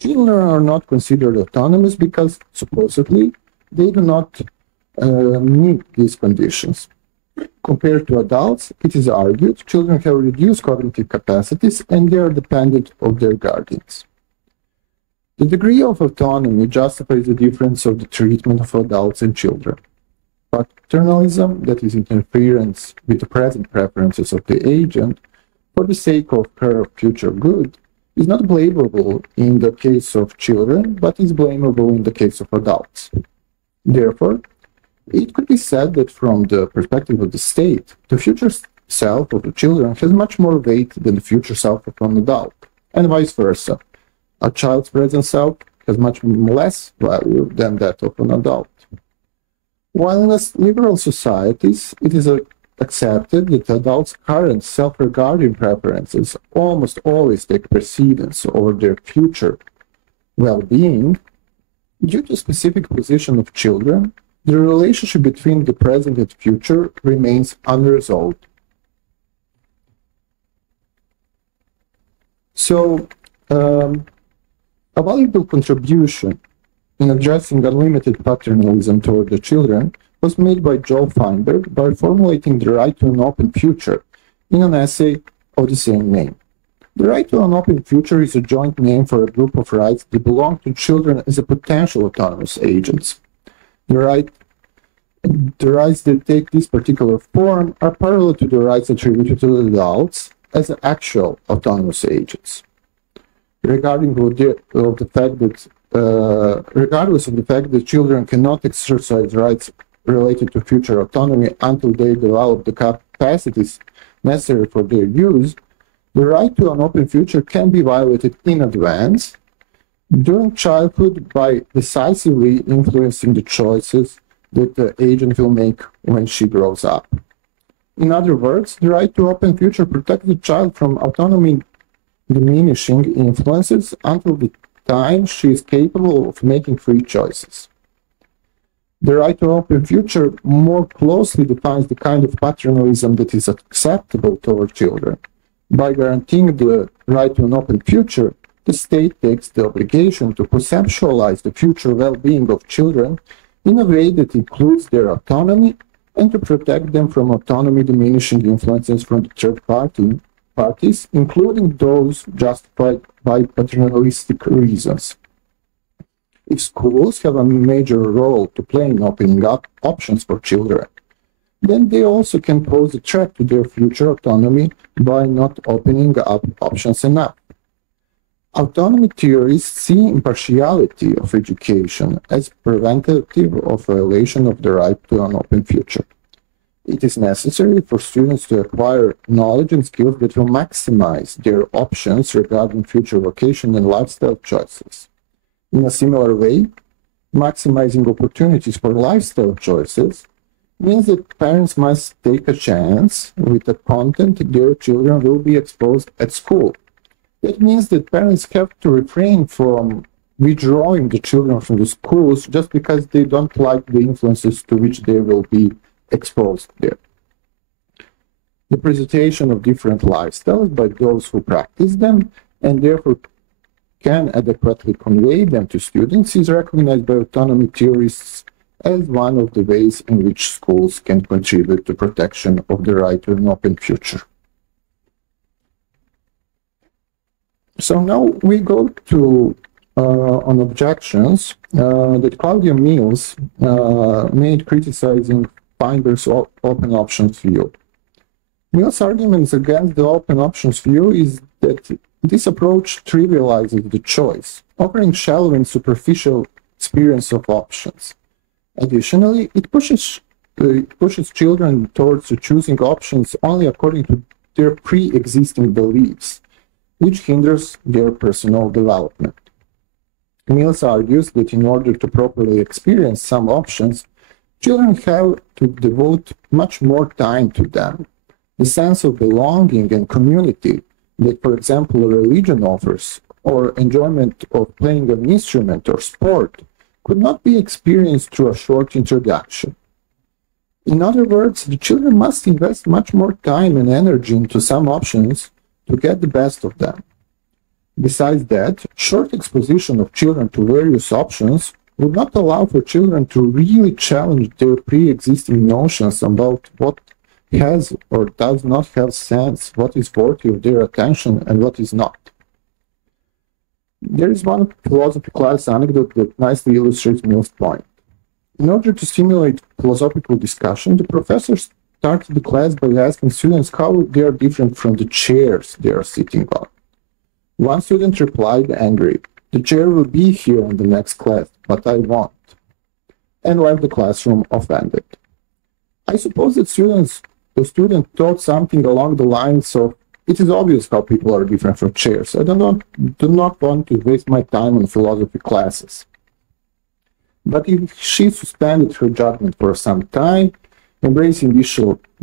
Children are not considered autonomous because, supposedly, they do not meet these conditions. Compared to adults, it is argued, children have reduced cognitive capacities and they are dependent on their guardians. The degree of autonomy justifies the difference of the treatment of adults and children. Paternalism, that is interference with the present preferences of the agent for the sake of her future good, is not blamable in the case of children, but is blamable in the case of adults. Therefore, it could be said that from the perspective of the state, the future self of the children has much more weight than the future self of an adult, and vice versa. A child's present self has much less value than that of an adult. While in liberal societies, it is a accepted that adults' current self-regarding preferences almost always take precedence over their future well-being, due to specific position of children, the relationship between the present and future remains unresolved. So, a valuable contribution in addressing unlimited paternalism toward the children was made by Joel Feinberg by formulating the right to an open future in an essay of the same name. The right to an open future is a joint name for a group of rights that belong to children as a potential autonomous agents. The rights that take this particular form are parallel to the rights attributed to adults as actual autonomous agents. Regardless of the fact that children cannot exercise rights related to future autonomy until they develop the capacities necessary for their use, the right to an open future can be violated in advance during childhood by decisively influencing the choices that the agent will make when she grows up. In other words, the right to open future protects the child from autonomy diminishing influences until the time she is capable of making free choices. The right to open future more closely defines the kind of paternalism that is acceptable toward children. By guaranteeing the right to an open future, the state takes the obligation to conceptualize the future well-being of children in a way that includes their autonomy and to protect them from autonomy diminishing influences from the third parties, including those justified by paternalistic reasons. If schools have a major role to play in opening up options for children, then they also can pose a threat to their future autonomy by not opening up options enough. Autonomy theories see impartiality of education as preventative of violation of the right to an open future. It is necessary for students to acquire knowledge and skills that will maximize their options regarding future vocation and lifestyle choices. In a similar way, maximizing opportunities for lifestyle choices means that parents must take a chance with the content their children will be exposed at school. That means that parents have to refrain from withdrawing the children from the schools just because they don't like the influences to which they will be exposed there. The presentation of different lifestyles by those who practice them and therefore can adequately convey them to students is recognized by autonomy theorists as one of the ways in which schools can contribute to protection of the right to an open future. So now we go to on objections that Claudia Mills made criticizing Feinberg's open options view. Mills' arguments against the open options view is that this approach trivializes the choice, offering shallow and superficial experience of options. Additionally, it pushes children towards choosing options only according to their pre-existing beliefs, which hinders their personal development. Mills argues that in order to properly experience some options, children have to devote much more time to them. The sense of belonging and community that, for example, a religion offers, or enjoyment of playing an instrument or sport, could not be experienced through a short introduction. In other words, the children must invest much more time and energy into some options to get the best of them. Besides that, short exposition of children to various options would not allow for children to really challenge their pre-existing notions about what has or does not have sense, what is worthy of their attention and what is not. There is one philosophy class anecdote that nicely illustrates Mills' point. In order to stimulate philosophical discussion, the professor started the class by asking students how they are different from the chairs they are sitting on. One student replied angry, "The chair will be here in the next class, but I won't," and left the classroom offended. I suppose that the student thought something along the lines of, "It is obvious how people are different from chairs. I do not want to waste my time on philosophy classes." But if she suspended her judgment for some time, embracing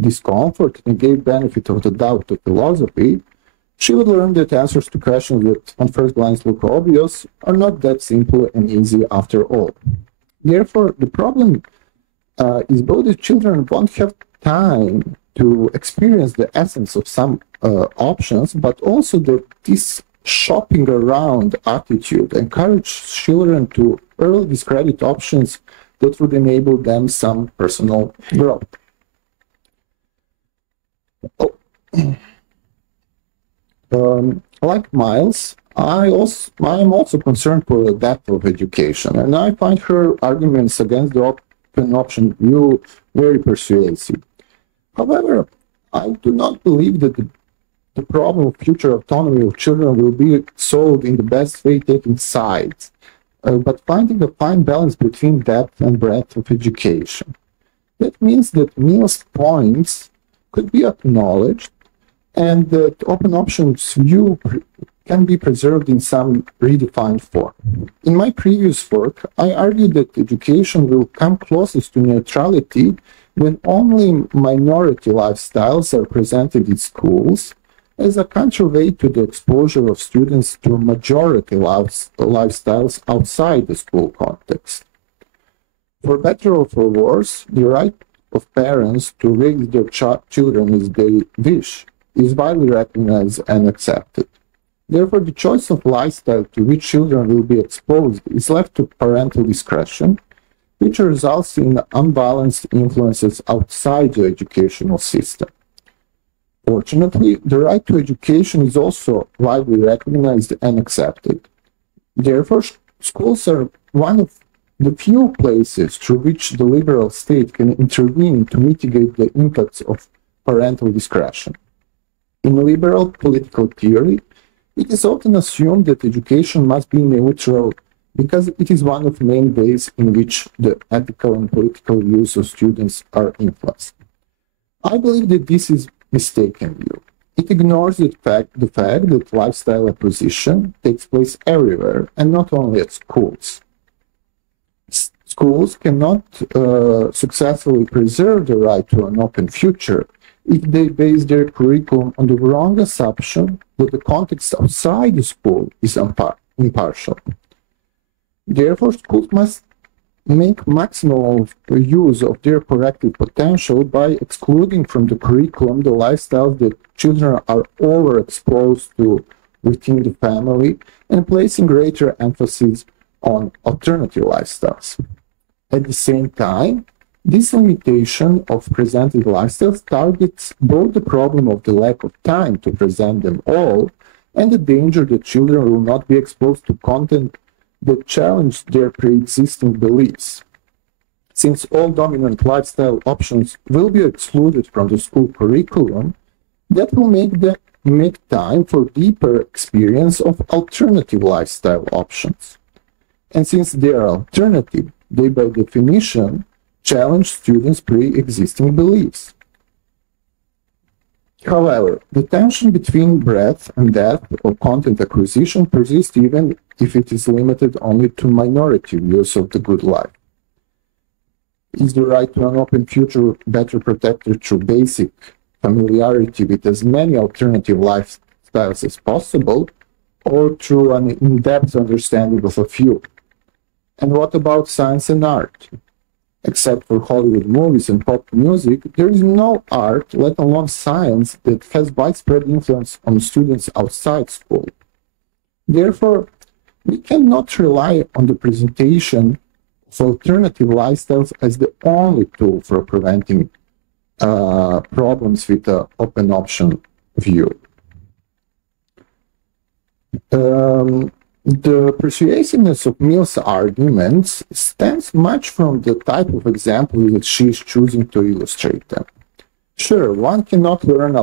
discomfort and gave benefit of the doubt to philosophy, she would learn that answers to questions that on first glance look obvious are not that simple and easy after all. Therefore, the problem is both the children won't have time to experience the essence of some options, but also that this shopping around attitude encourages children to early discredit options that would enable them some personal growth. Like Miles, I am also concerned for the depth of education, and I find her arguments against the open option view very persuasive. However, I do not believe that the problem of future autonomy of children will be solved in the best way taking sides, but finding a fine balance between depth and breadth of education. That means that Mill's points could be acknowledged and that open options view can be preserved in some redefined form. In my previous work, I argued that education will come closest to neutrality when only minority lifestyles are presented in schools as a counterweight to the exposure of students to majority lifestyles outside the school context. For better or for worse, the right of parents to raise their children as they wish is widely recognized and accepted. Therefore, the choice of lifestyle to which children will be exposed is left to parental discretion, which results in unbalanced influences outside the educational system. Fortunately, the right to education is also widely recognized and accepted. Therefore, schools are one of the few places through which the liberal state can intervene to mitigate the impacts of parental discretion. In liberal political theory, it is often assumed that education must be neutral because it is one of the main ways in which the ethical and political views of students are influenced. I believe that this is mistaken view. It ignores the fact that lifestyle acquisition takes place everywhere and not only at schools. Schools cannot successfully preserve the right to an open future if they base their curriculum on the wrong assumption that the context outside the school is impartial. Therefore, schools must make maximal use of their corrective potential by excluding from the curriculum the lifestyles that children are overexposed to within the family and placing greater emphasis on alternative lifestyles. At the same time, this limitation of presented lifestyles targets both the problem of the lack of time to present them all and the danger that children will not be exposed to content that challenge their pre-existing beliefs. Since all dominant lifestyle options will be excluded from the school curriculum, that will make time for deeper experience of alternative lifestyle options. And since they are alternative, they by definition challenge students' pre-existing beliefs. However, the tension between breadth and depth of content acquisition persists even if it is limited only to minority views of the good life. Is the right to an open future better protected through basic familiarity with as many alternative lifestyles as possible, or through an in-depth understanding of a few? And what about science and art? Except for Hollywood movies and pop music, there is no art, let alone science, that has widespread influence on students outside school. Therefore, we cannot rely on the presentation of alternative lifestyles as the only tool for preventing problems with the open option view. The persuasiveness of Mill's arguments stems much from the type of example that she is choosing to illustrate them. Sure, one cannot learn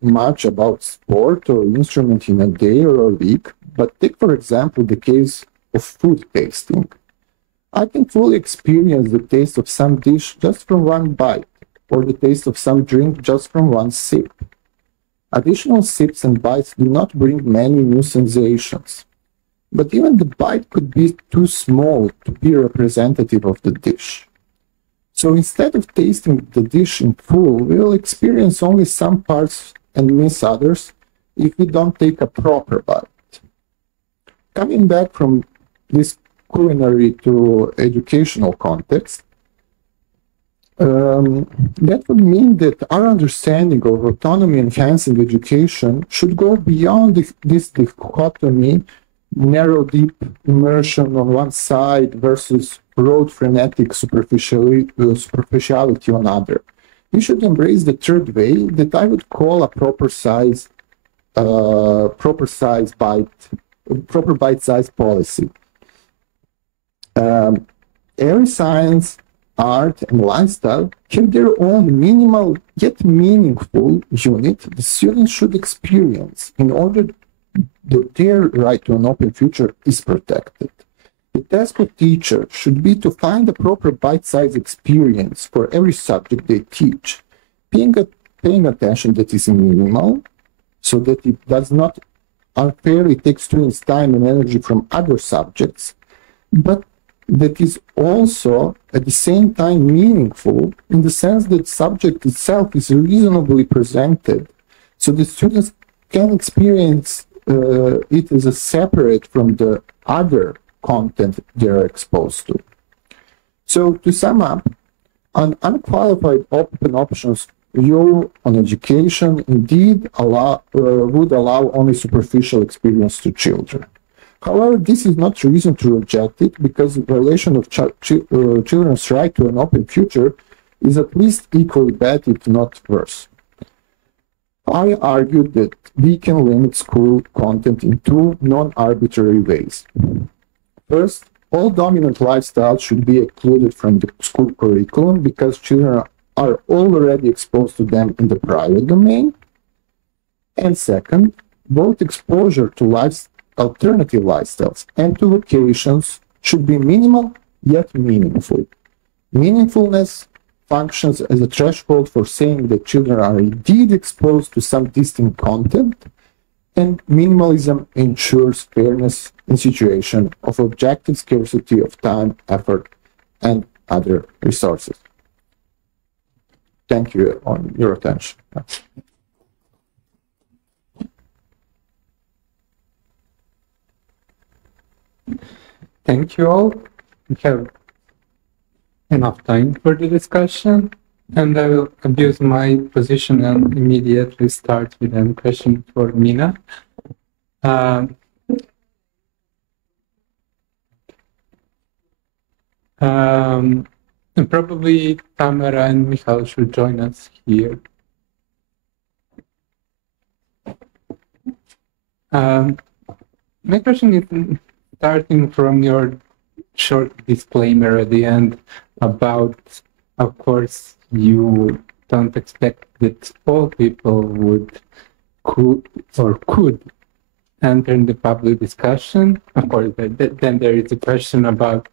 much about sport or instrument in a day or a week, but take, for example, the case of food tasting. I can fully experience the taste of some dish just from one bite, or the taste of some drink just from one sip. Additional sips and bites do not bring many new sensations. But even the bite could be too small to be representative of the dish. So instead of tasting the dish in full, we will experience only some parts and miss others if we don't take a proper bite. Coming back from this culinary to educational context, that would mean that our understanding of autonomy enhancing education should go beyond this dichotomy, narrow, deep immersion on one side versus broad, frenetic superficiality on other. We should embrace the third way that I would call a proper bite-size policy. Every science, art, and lifestyle have their own minimal yet meaningful unit the students should experience in order that their right to an open future is protected. The task of teachers should be to find a proper bite-sized experience for every subject they teach, paying attention that is minimal, so that it does not unfairly take students' time and energy from other subjects, but that is also at the same time meaningful in the sense that subject itself is reasonably presented, so the students can experience it as a separate from the other content they're exposed to. So to sum up, an unqualified open options view on education indeed would allow only superficial experience to children. However, this is not reason to reject it, because the violation of children's right to an open future is at least equally bad, if not worse. I argue that we can limit school content in two non-arbitrary ways. First, all dominant lifestyles should be excluded from the school curriculum because children are already exposed to them in the private domain. And second, both exposure to alternative lifestyles and to vocations should be minimal yet meaningful. Meaningfulness functions as a threshold for saying that children are indeed exposed to some distinct content, and minimalism ensures fairness in situation of objective scarcity of time, effort, and other resources. Thank you on your attention. Thank you all. We have enough time for the discussion, and I will abuse my position and immediately start with a question for Minna. And probably Tamara and Michal should join us here. My question is starting from your short disclaimer at the end about, of course, you don't expect that all people could enter in the public discussion. Of course, then there is a question about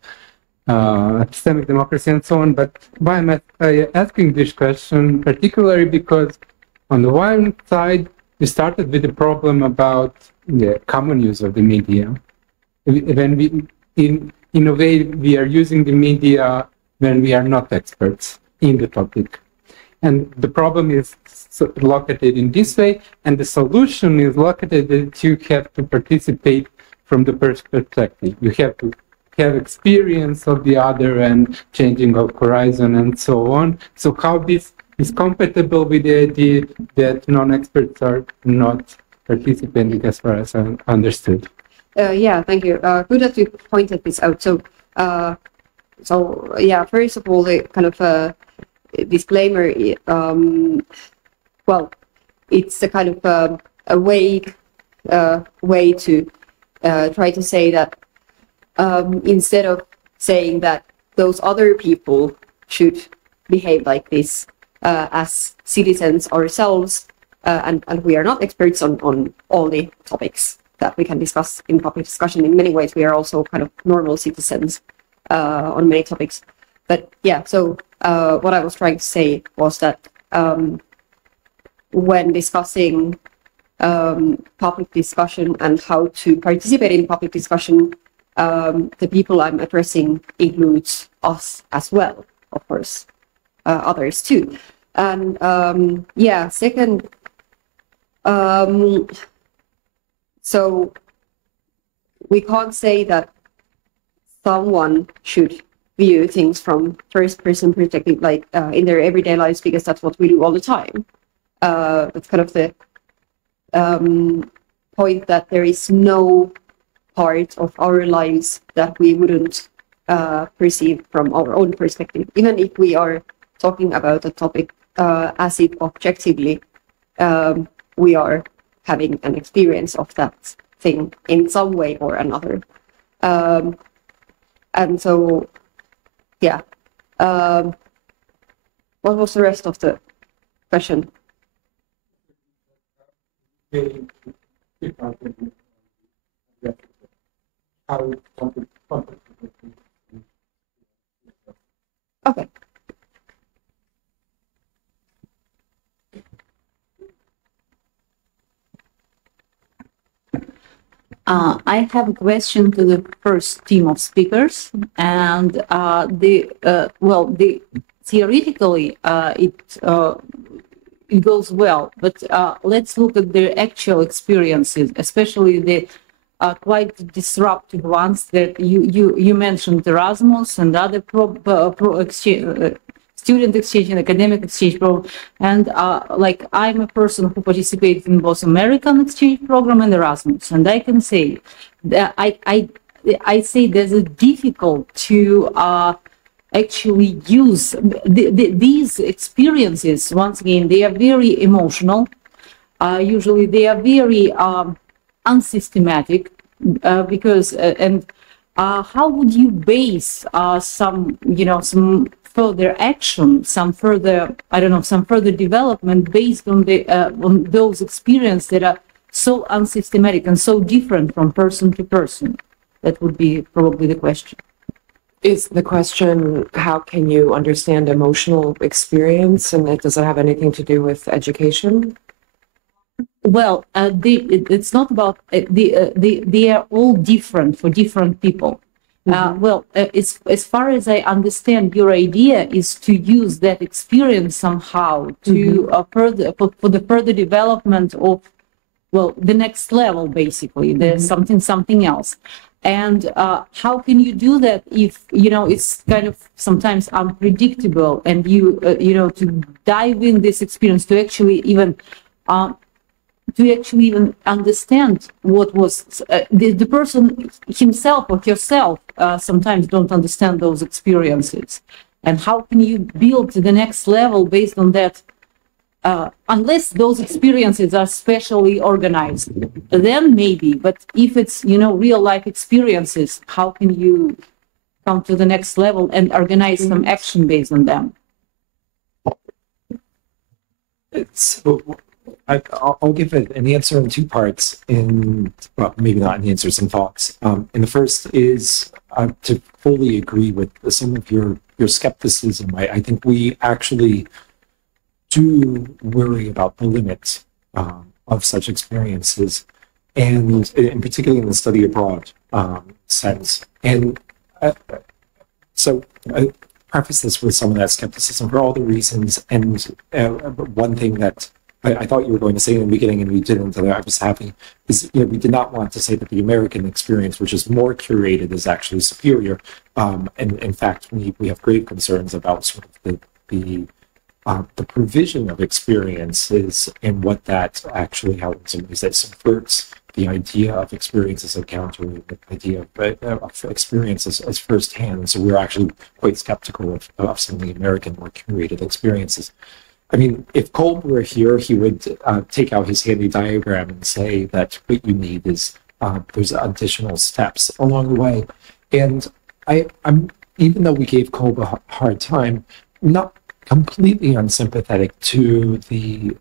epistemic democracy and so on. But why am I asking this question? Particularly because on the one side, we started with the problem about the common use of the media. When we, in a way, we are using the media when we are not experts in the topic. And the problem is located in this way, and the solution is located that you have to participate from the perspective. You have to have experience of the other and changing of horizon and so on. So how this is compatible with the idea that non-experts are not participating, as far as I understood? Yeah, thank you. Good that you pointed this out. So, yeah, first of all, the kind of disclaimer, well, it's a kind of a vague way to try to say that instead of saying that those other people should behave like this as citizens ourselves, and we are not experts on all the topics that we can discuss in public discussion. In many ways, we are also kind of normal citizens on many topics. But yeah, so what I was trying to say was that when discussing public discussion and how to participate in public discussion, the people I'm addressing includes us as well, of course. others too. And yeah, second, so we can't say that someone should view things from first-person perspective, like in their everyday lives, because that's what we do all the time. That's kind of the point, that there is no part of our lives that we wouldn't perceive from our own perspective, even if we are talking about a topic as if objectively we are having an experience of that thing in some way or another. And so, yeah. What was the rest of the question? Okay. I have a question to the first team of speakers, and theoretically it goes well, but let's look at their actual experiences, especially the quite disruptive ones that you mentioned, Erasmus and other student exchange and academic exchange program. And like, I'm a person who participated in both American exchange program and Erasmus, and I can say that I say that it's difficult to actually use these experiences. Once again, they are very emotional. Usually they are very unsystematic, because how would you base some further action, some further development based on on those experiences that are so unsystematic and so different from person to person? That would be probably the question. Is the question, how can you understand emotional experience, and does it have anything to do with education? Well, it's not about they are all different for different people. Well, as far as I understand, your idea is to use that experience somehow to for the further development of, well, the next level, basically. There's something else. And how can you do that if, it's kind of sometimes unpredictable, and to dive in this experience, to actually even understand what was the person himself or herself sometimes don't understand those experiences. And how can you build to the next level based on that? Unless those experiences are specially organized, then maybe. But if it's, real life experiences, how can you come to the next level and organize some action based on them? I'll give an answer in two parts, well, maybe not an answer, some thoughts. And the first is to fully agree with some of your skepticism. I think we actually do worry about the limits of such experiences, and particularly in the study abroad sense. And so I preface this with some of that skepticism for all the reasons. And one thing that I thought you were going to say in the beginning, and we didn't, and I was happy, is we did not want to say that the American experience, which is more curated, is actually superior. And in fact, we have grave concerns about sort of the provision of experiences and what that actually, how in some ways that subverts the idea of experiences as countering the idea of experiences as firsthand. And so we're actually quite skeptical of some of the American more curated experiences. I mean, if Kolb were here, he would take out his handy diagram and say that what you need is there's additional steps along the way. And I'm even though we gave Kolb a hard time, not completely unsympathetic to the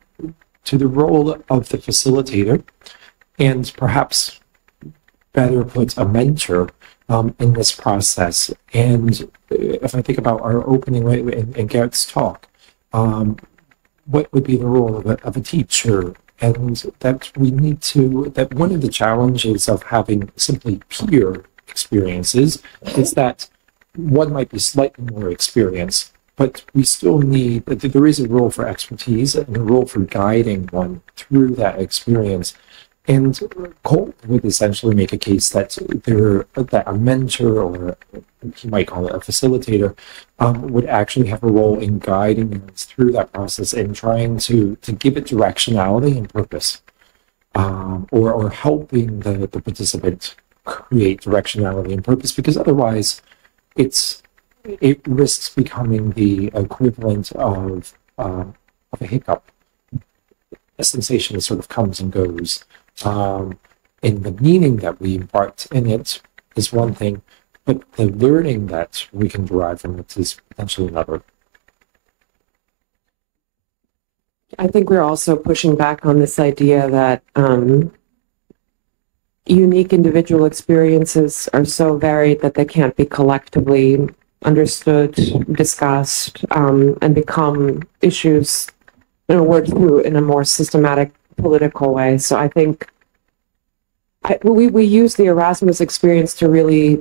role of the facilitator, and perhaps better put, a mentor in this process. And if I think about our opening in Gert's talk, what would be the role of a teacher? And that we need to, that one of the challenges of having simply peer experiences is that one might be slightly more experienced but we still need, there is a role for expertise and a role for guiding one through that experience. And Cole would essentially make a case that that a mentor, or he might call it a facilitator, would actually have a role in guiding us through that process and trying to give it directionality and purpose, or helping the participant create directionality and purpose, because otherwise it risks becoming the equivalent of a hiccup, a sensation that sort of comes and goes. And the meaning that we impart in it is one thing, but the learning that we can derive from it is potentially another. I think we're also pushing back on this idea that unique individual experiences are so varied that they can't be collectively understood, discussed, and become issues, worked through in a more systematic political way. So I think we use the Erasmus experience to really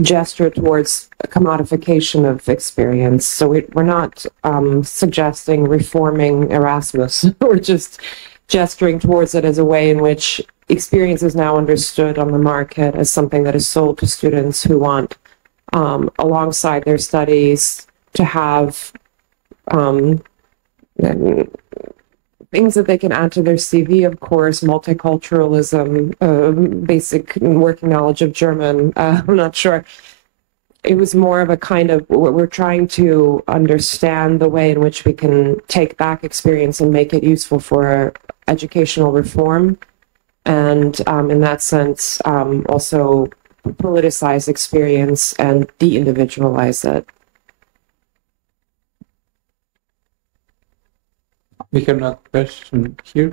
gesture towards a commodification of experience. So we're not suggesting reforming Erasmus. We're just gesturing towards it as a way in which experience is now understood on the market as something that is sold to students who want, alongside their studies, to have things that they can add to their CV, of course, multiculturalism, basic working knowledge of German. I'm not sure. It was more of a kind of, we're trying to understand the way in which we can take back experience and make it useful for educational reform. And in that sense, also politicize experience and de-individualize it. We have another question here.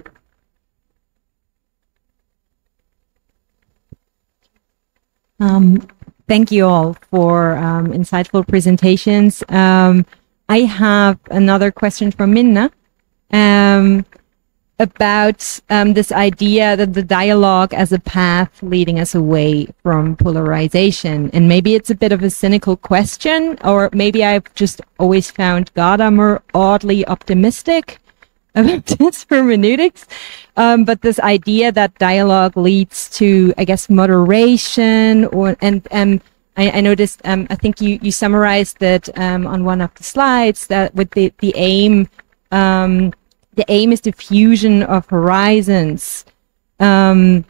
Thank you all for insightful presentations. I have another question from Minna about this idea that the dialogue as a path leading us away from polarization. And maybe it's a bit of a cynical question, or maybe I've just always found Gadamer oddly optimistic about this hermeneutics, but this idea that dialogue leads to, I guess, moderation, and I noticed, I think you summarized that on one of the slides, that with the aim is the fusion of horizons, and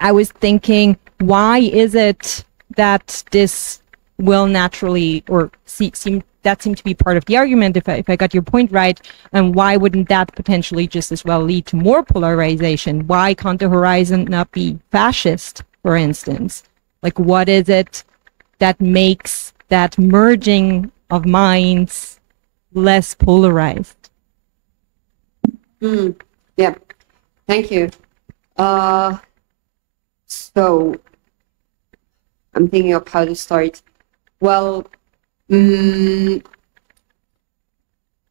I was thinking, why is it that this will naturally, or seem to be part of the argument, if I got your point right, and why wouldn't that potentially just as well lead to more polarization? Why can't the horizon not be fascist, for instance? Like, what is it that makes that merging of minds less polarized? Yeah, thank you. So I'm thinking of how to start. Well,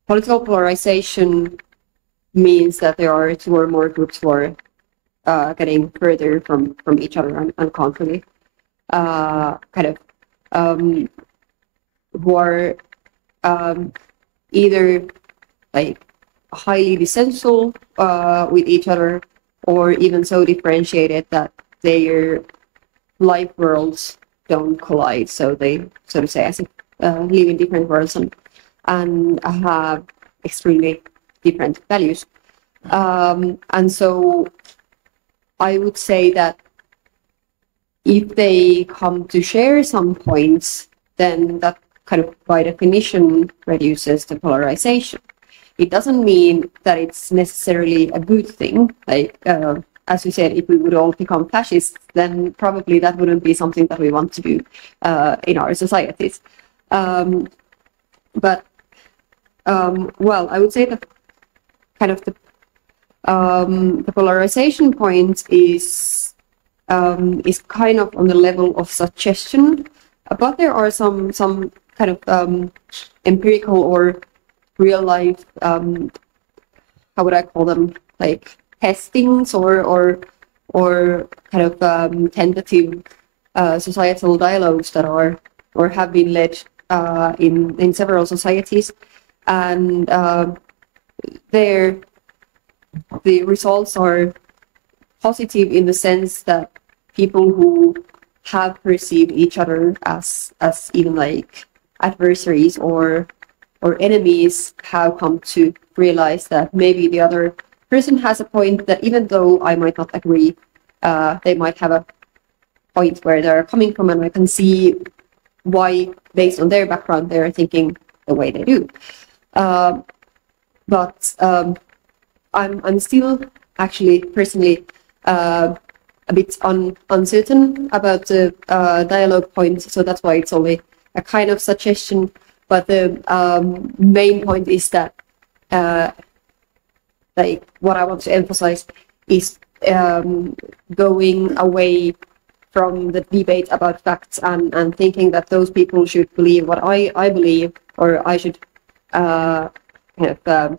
political polarization means that there are two or more groups who are getting further from each other unconsciously, who are either like highly dissensual with each other, or even so differentiated that their life worlds don't collide. So they, so to say, as if, live in different worlds and have extremely different values. And so I would say that if they come to share some points, then that kind of by definition reduces the polarization. It doesn't mean that it's necessarily a good thing. Like, as you said, if we would all become fascists, then probably that wouldn't be something that we want to do in our societies. Well, I would say that kind of the polarization point is kind of on the level of suggestion, but there are some kind of empirical or real life, how would I call them, like testings or kind of tentative societal dialogues that are or have been led in several societies, and there the results are positive in the sense that people who have perceived each other as even like adversaries or enemies have come to realize that maybe the other person has a point, that even though I might not agree, they might have a point where they're coming from, and I can see why, based on their background, they're thinking the way they do. But I'm still actually personally a bit uncertain about the dialogue point, so that's why it's only a kind of suggestion. But the main point is that like what I want to emphasize is going away from the debate about facts and thinking that those people should believe what I believe, or I should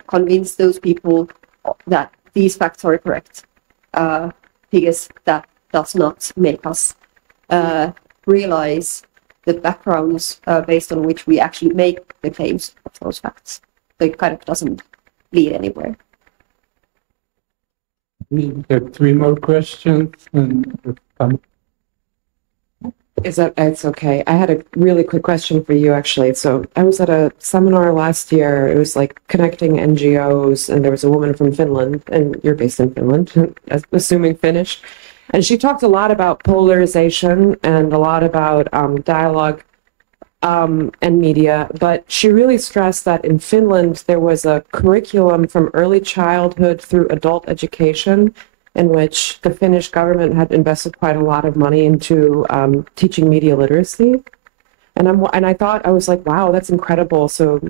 convince those people that these facts are correct, because that does not make us realize the backgrounds based on which we actually make the claims of those facts. So it kind of doesn't lead anywhere. We have 3 more questions, and It's okay. I had a really quick question for you, actually. So I was at a seminar last year. It was like connecting NGOs, and there was a woman from Finland, and you're based in Finland, assuming Finnish. And she talked a lot about polarization and a lot about dialogue and media. But she really stressed that in Finland, there was a curriculum from early childhood through adult education, in which the Finnish government had invested quite a lot of money into teaching media literacy. And I thought, I was like, wow, that's incredible. So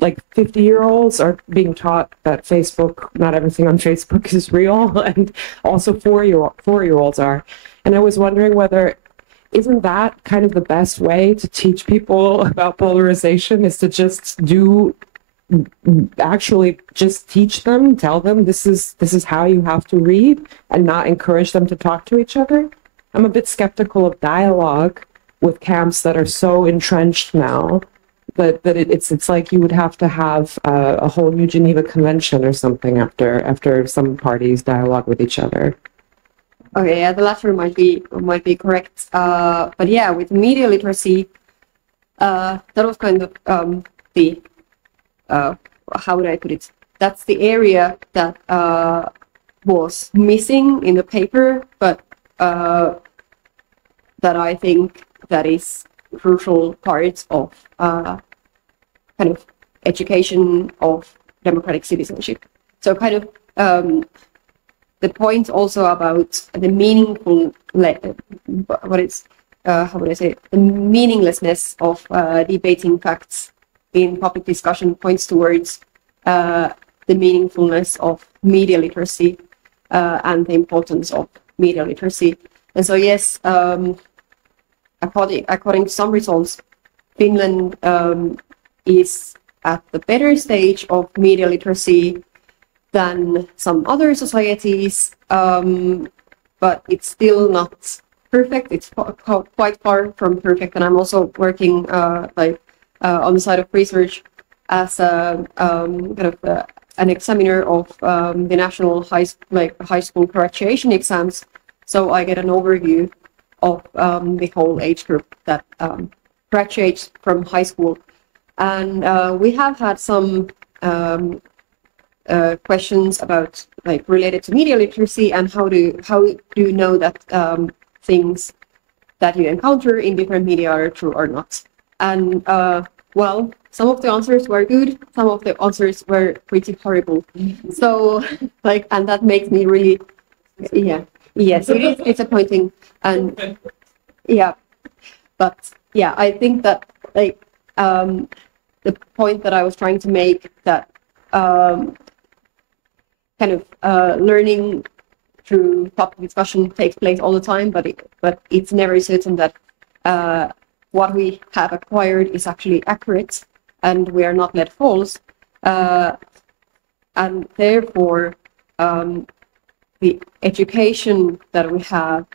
like 50-year-olds are being taught that Facebook, not everything on Facebook is real, and also four-year-olds are. And I was wondering whether, isn't that kind of the best way to teach people about polarization, is to just actually just teach them, tell them this is how you have to read, and not encourage them to talk to each other? I'm a bit skeptical of dialogue with camps that are so entrenched now that it's like you would have to have a whole new Geneva Convention or something after some parties dialogue with each other. Okay, yeah, the latter might be correct. But yeah, with media literacy, that was kind of the how would I put it? That's the area that was missing in the paper, but that I think that is crucial part of kind of education of democratic citizenship. So kind of the point also about the meaningful, how would I say, the meaninglessness of debating facts in public discussion points towards the meaningfulness of media literacy and the importance of media literacy. And so yes, according to some results, Finland is at the better stage of media literacy than some other societies, but it's still not perfect. It's quite far from perfect, and I'm also working on the side of research as a kind of an examiner of the national high school graduation exams. So I get an overview of the whole age group that graduates from high school, and we have had some questions about related to media literacy and how do you know that things that you encounter in different media are true or not. And well, some of the answers were good, some of the answers were pretty horrible. So and that makes me really, yes, it is disappointing. And yeah, but yeah, I think that the point that I was trying to make, that kind of learning through public discussion takes place all the time, but it's never certain that what we have acquired is actually accurate, and we are not led false, and therefore the education that we have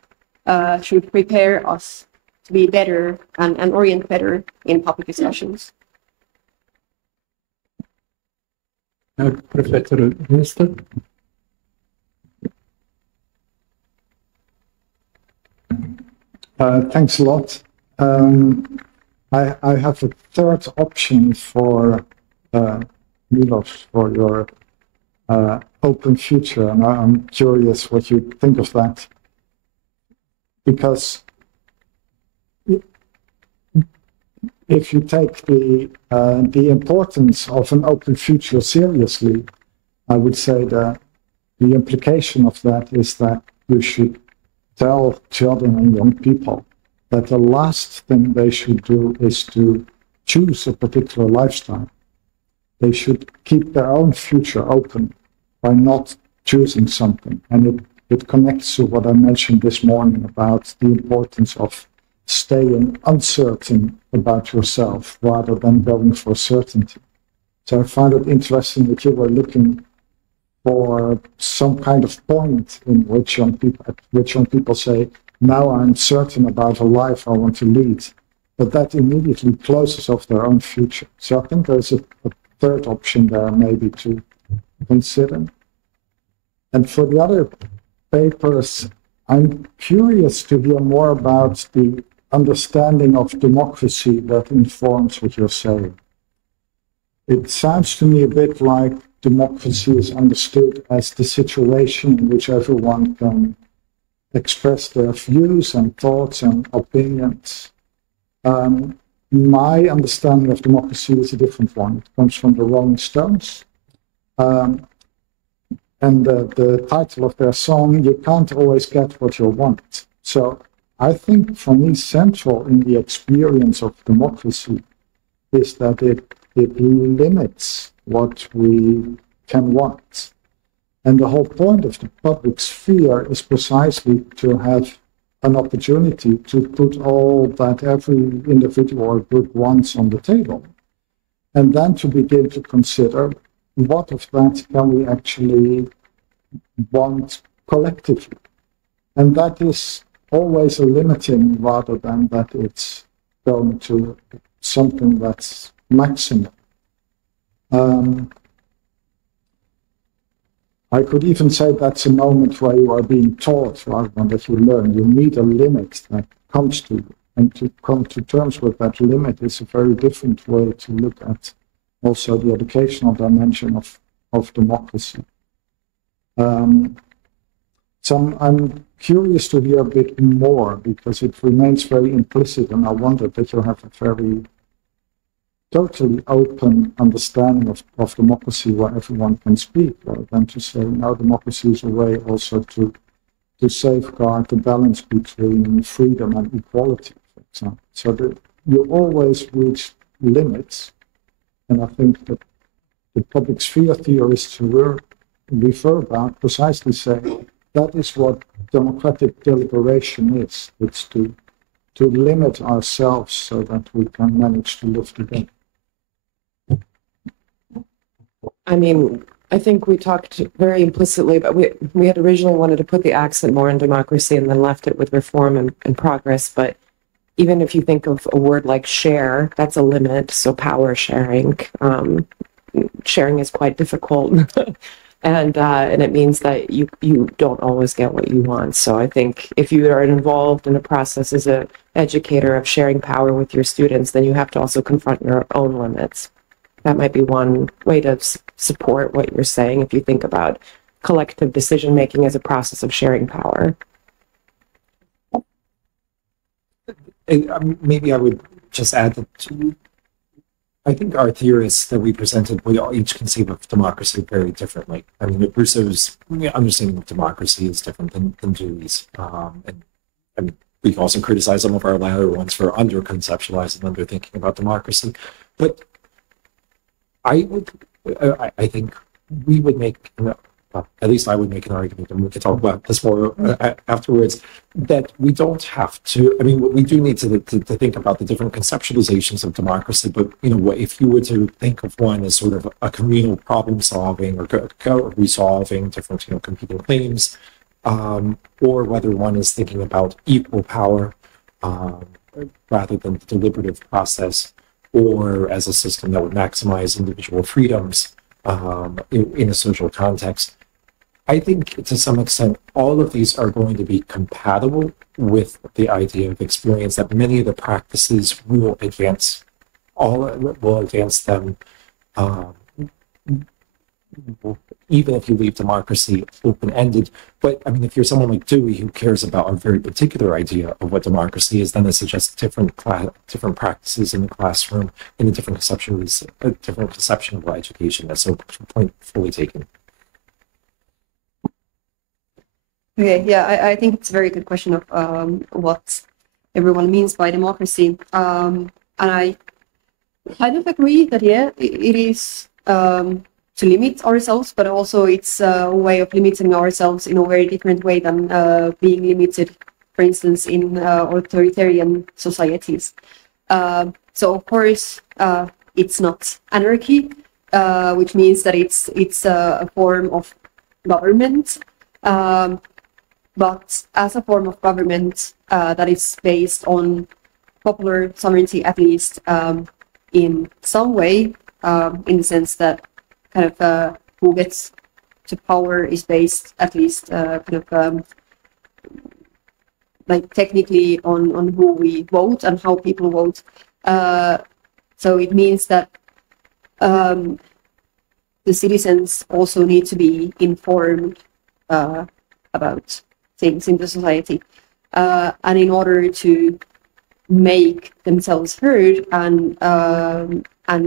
should prepare us to be better and orient better in public discussions. Professor Minister. Thanks a lot. I have a third option for Miloš, for your open future, and I'm curious what you think of that. Because if you take the importance of an open future seriously, I would say that the implication of that is that you should tell children and young people that the last thing they should do is to choose a particular lifestyle. They should keep their own future open by not choosing something. And it connects to what I mentioned this morning about the importance of staying uncertain about yourself rather than going for certainty. So I find it interesting that you were looking for some kind of point in which young people say, now I'm certain about a life I want to lead, but that immediately closes off their own future. So I think there's a third option there maybe to consider. And for the other papers, I'm curious to hear more about the understanding of democracy that informs what you're saying. It sounds to me a bit like democracy is understood as the situation in which everyone can express their views and thoughts and opinions. My understanding of democracy is a different one. It comes from the Rolling Stones. And the title of their song, You Can't Always Get What You Want. So I think for me, central in the experience of democracy is that it limits what we can want. And the whole point of the public sphere is precisely to have an opportunity to put all that every individual or group wants on the table. And then to begin to consider what of that can we actually want collectively. And that is always a limiting rather than that it's going to something that's maximum. I could even say that's a moment where you are being taught rather than that you learn. You need a limit that comes to you. And to come to terms with that limit is a very different way to look at also the educational dimension of democracy. So I'm curious to hear a bit more because it remains very implicit, and I wonder that you have a very totally open understanding of democracy where everyone can speak, rather than to say, now democracy is a way also to safeguard the balance between freedom and equality, for example. So that you always reach limits, and I think that the public sphere theorists refer about precisely say that is what democratic deliberation is. It's to limit ourselves so that we can manage to live together. I mean, I think we talked very implicitly, but we had originally wanted to put the accent more on democracy and then left it with reform and progress. But even if you think of a word like share, that's a limit. So power sharing, sharing is quite difficult. And it means that you don't always get what you want. So I think if you are involved in a process as an educator of sharing power with your students, then you have to also confront your own limits. That might be one way to support what you're saying if you think about collective decision making as a process of sharing power. Maybe I would just add that I think our theorists that we presented, we all each conceive of democracy very differently. I mean, Rousseau's understanding of democracy is different than Dewey's. And I mean, we can also criticize some of our latter ones for under-conceptualizing, under-thinking about democracy. But I think we would make, at least I would make an argument, and we could talk about this more afterwards, that we don't have to, I mean, we do need to think about the different conceptualizations of democracy, but, you know, if you were to think of one as sort of a communal problem solving or resolving different, you know, competing claims, or whether one is thinking about equal power, rather than the deliberative process, or as a system that would maximize individual freedoms in a social context. I think to some extent, all of these are going to be compatible with the idea of experience, that many of the practices will advance, will advance them, even if you leave democracy open-ended. But I mean, if you're someone like Dewey who cares about a very particular idea of what democracy is, then it suggests different practices in the classroom and a different conception of education. That's so point fully taken. Okay, yeah, I think it's a very good question of what everyone means by democracy. And I kind of agree that, yeah, it is to limit ourselves, but also it's a way of limiting ourselves in a very different way than being limited, for instance, in authoritarian societies. So, of course, it's not anarchy, which means that it's a form of government. But as a form of government that is based on popular sovereignty, at least in some way, in the sense that kind of who gets to power is based at least like technically on who we vote and how people vote. So it means that the citizens also need to be informed about things in the society, and in order to make themselves heard and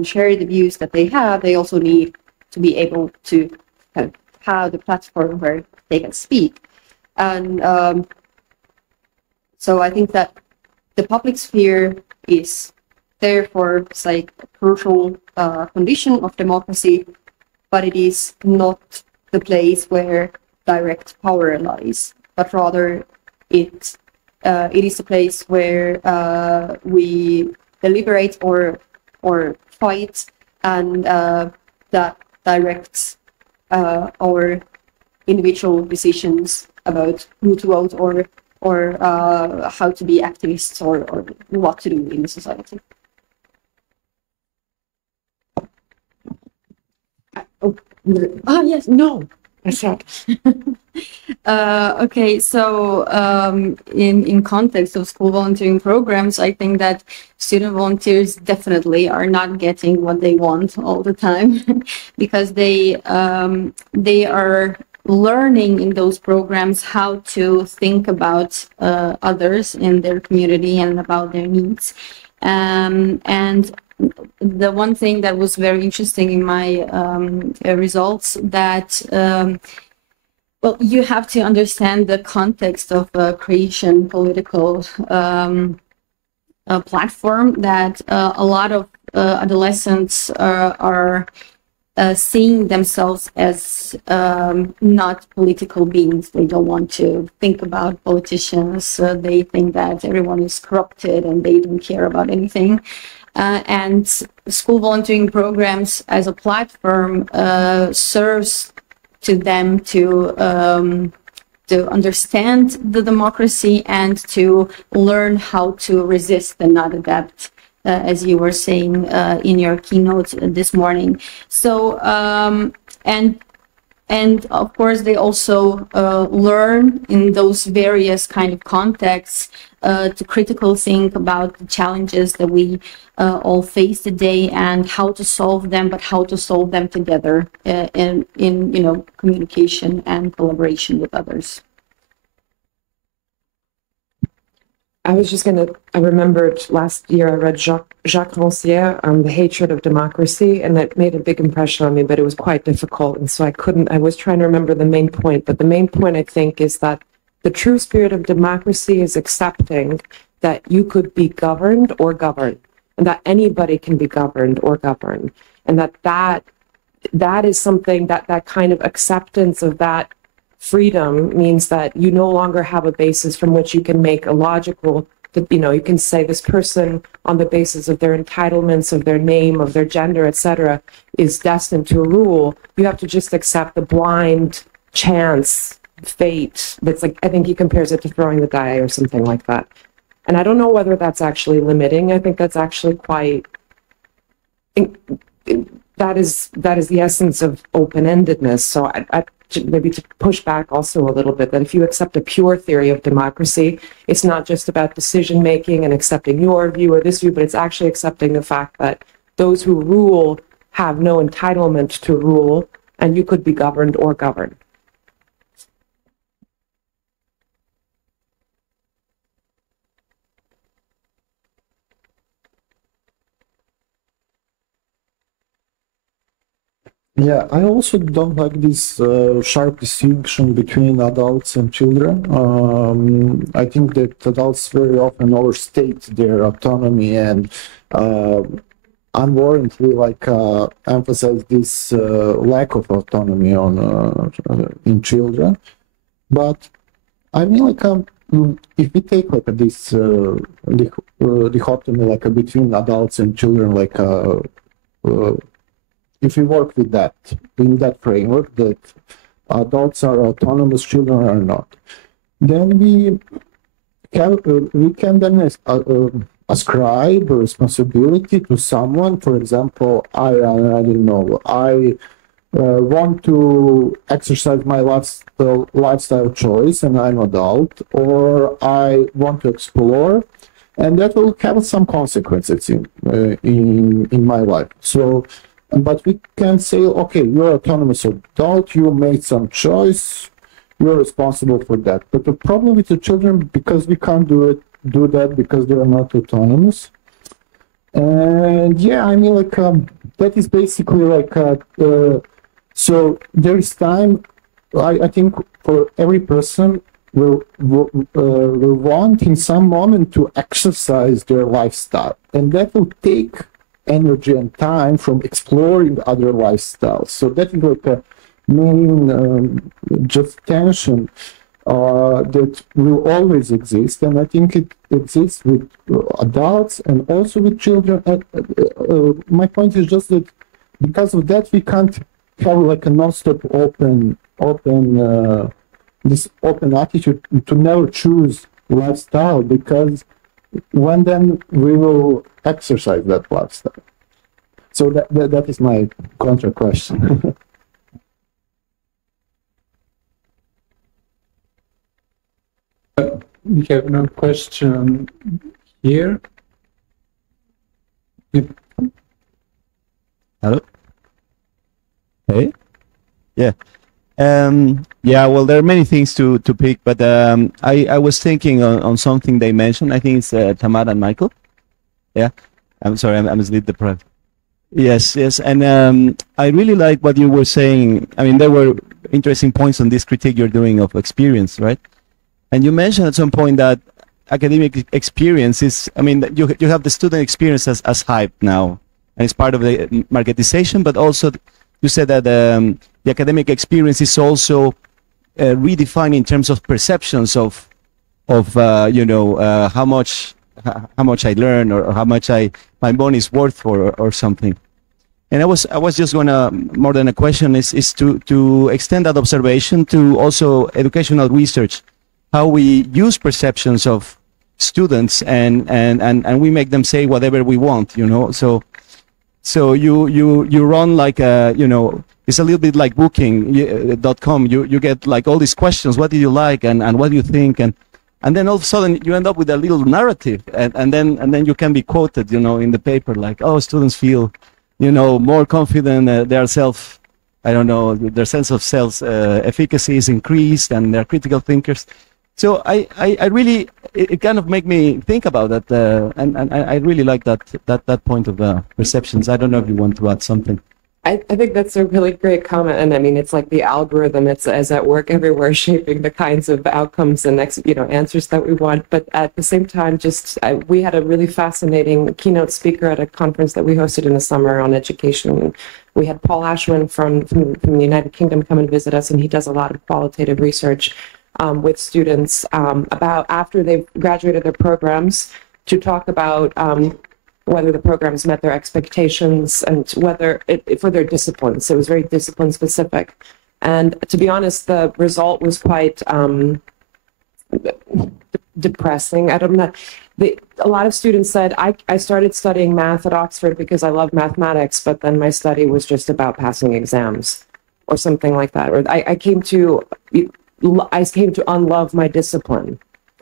share the views that they have, they also need to be able to kind of have the platform where they can speak. And so I think that the public sphere is therefore like a crucial condition of democracy, but it is not the place where direct power lies, but rather it is a place where we deliberate or fight, and that directs our individual decisions about who to vote or how to be activists or what to do in the society. Oh yes, no. Okay, so in context of school volunteering programs, I think that student volunteers definitely are not getting what they want all the time because they are learning in those programs how to think about others in their community and about their needs. And the one thing that was very interesting in my results that well, you have to understand the context of a creation political platform that a lot of adolescents are seeing themselves as not political beings. They don't want to think about politicians. They think that everyone is corrupted and they don't care about anything. And school volunteering programs as a platform serves to them to understand the democracy and to learn how to resist and not adapt, as you were saying in your keynote this morning. So and of course they also learn in those various kind of contexts to critically think about the challenges that we all face today and how to solve them, but how to solve them together in communication and collaboration with others. I was just I remembered last year I read Jacques Rancière on The Hatred of Democracy, and that made a big impression on me, but it was quite difficult. And so I was trying to remember the main point, but the main point I think is that the true spirit of democracy is accepting that you could be governed or govern, and that anybody can be governed or govern. And that is something that kind of acceptance of that freedom means that you no longer have a basis from which you can make a logical, you can say this person on the basis of their entitlements, of their name, of their gender, etc., is destined to rule. You have to just accept the blind chance, fate. That's like, I think he compares it to throwing the die or something like that. And I don't know whether that's actually limiting. I think that's actually quite, that is the essence of open-endedness. So I maybe to push back also a little bit, that if you accept a pure theory of democracy, it's not just about decision-making and accepting your view or this view, but it's actually accepting the fact that those who rule have no entitlement to rule, and you could be governed or govern. Yeah, I also don't like this sharp distinction between adults and children. I think that adults very often overstate their autonomy and unwarrantedly emphasize this lack of autonomy on in children. But I mean, if we take this dichotomy between adults and children, if we work with that, in that framework, that adults are autonomous, children are not, then we can then ascribe a responsibility to someone. For example, I don't know, I want to exercise my lifestyle choice and I'm adult, or I want to explore, and that will have some consequences in my life. So, but we can say, okay, you're autonomous adult, you made some choice, you're responsible for that. But the problem with the children, because we can't do that because they are not autonomous. And yeah, I mean, that is basically so there is time, I think, for every person will want in some moment to exercise their lifestyle, and that will take energy and time from exploring other lifestyles. So that is a main just tension that will always exist, and I think it exists with adults and also with children. My point is just that because of that, we can't have a non-stop this open attitude to never choose lifestyle, because when then we will exercise that lifestyle. So that is my counter question. We have no question here. Hello? Hey? Yeah. Yeah, well, there are many things to pick, but I was thinking on something they mentioned. I think it's Tamara and Michael. Yeah, I'm sorry, I'm sleep deprived. Yes, and I really like what you were saying. I mean, there were interesting points on this critique you're doing of experience, right? And you mentioned at some point that academic experience is, I mean, you have the student experience as hype now, and it's part of the marketization, but also you said that the academic experience is also redefined in terms of perceptions of you know, how much I learn, or how much my money is worth or something. And I was just gonna, more than a question, is to extend that observation to also educational research, how we use perceptions of students and we make them say whatever we want, you know. So you run like a, you know, it's a little bit like booking.com. You get like all these questions, what do you like and what do you think, and then all of a sudden you end up with a little narrative, and then you can be quoted, you know, in the paper, like, oh, students feel, you know, more confident, their self, I don't know, their sense of self efficacy is increased, and they're critical thinkers. So I really, it kind of make me think about that, and I really like that point of perceptions. I don't know if you want to add something. I think that's a really great comment, and I mean, it's like the algorithm is at work everywhere, shaping the kinds of outcomes and answers that we want. But at the same time, we had a really fascinating keynote speaker at a conference that we hosted in the summer on education. We had Paul Ashman from the United Kingdom come and visit us, and he does a lot of qualitative research with students about after they've graduated their programs, to talk about whether the programs met their expectations and whether for their disciplines. So it was very discipline specific. And to be honest, the result was quite depressing. I don't know. A lot of students said, I started studying math at Oxford because I love mathematics, but then my study was just about passing exams or something like that. Or I came to unlove my discipline.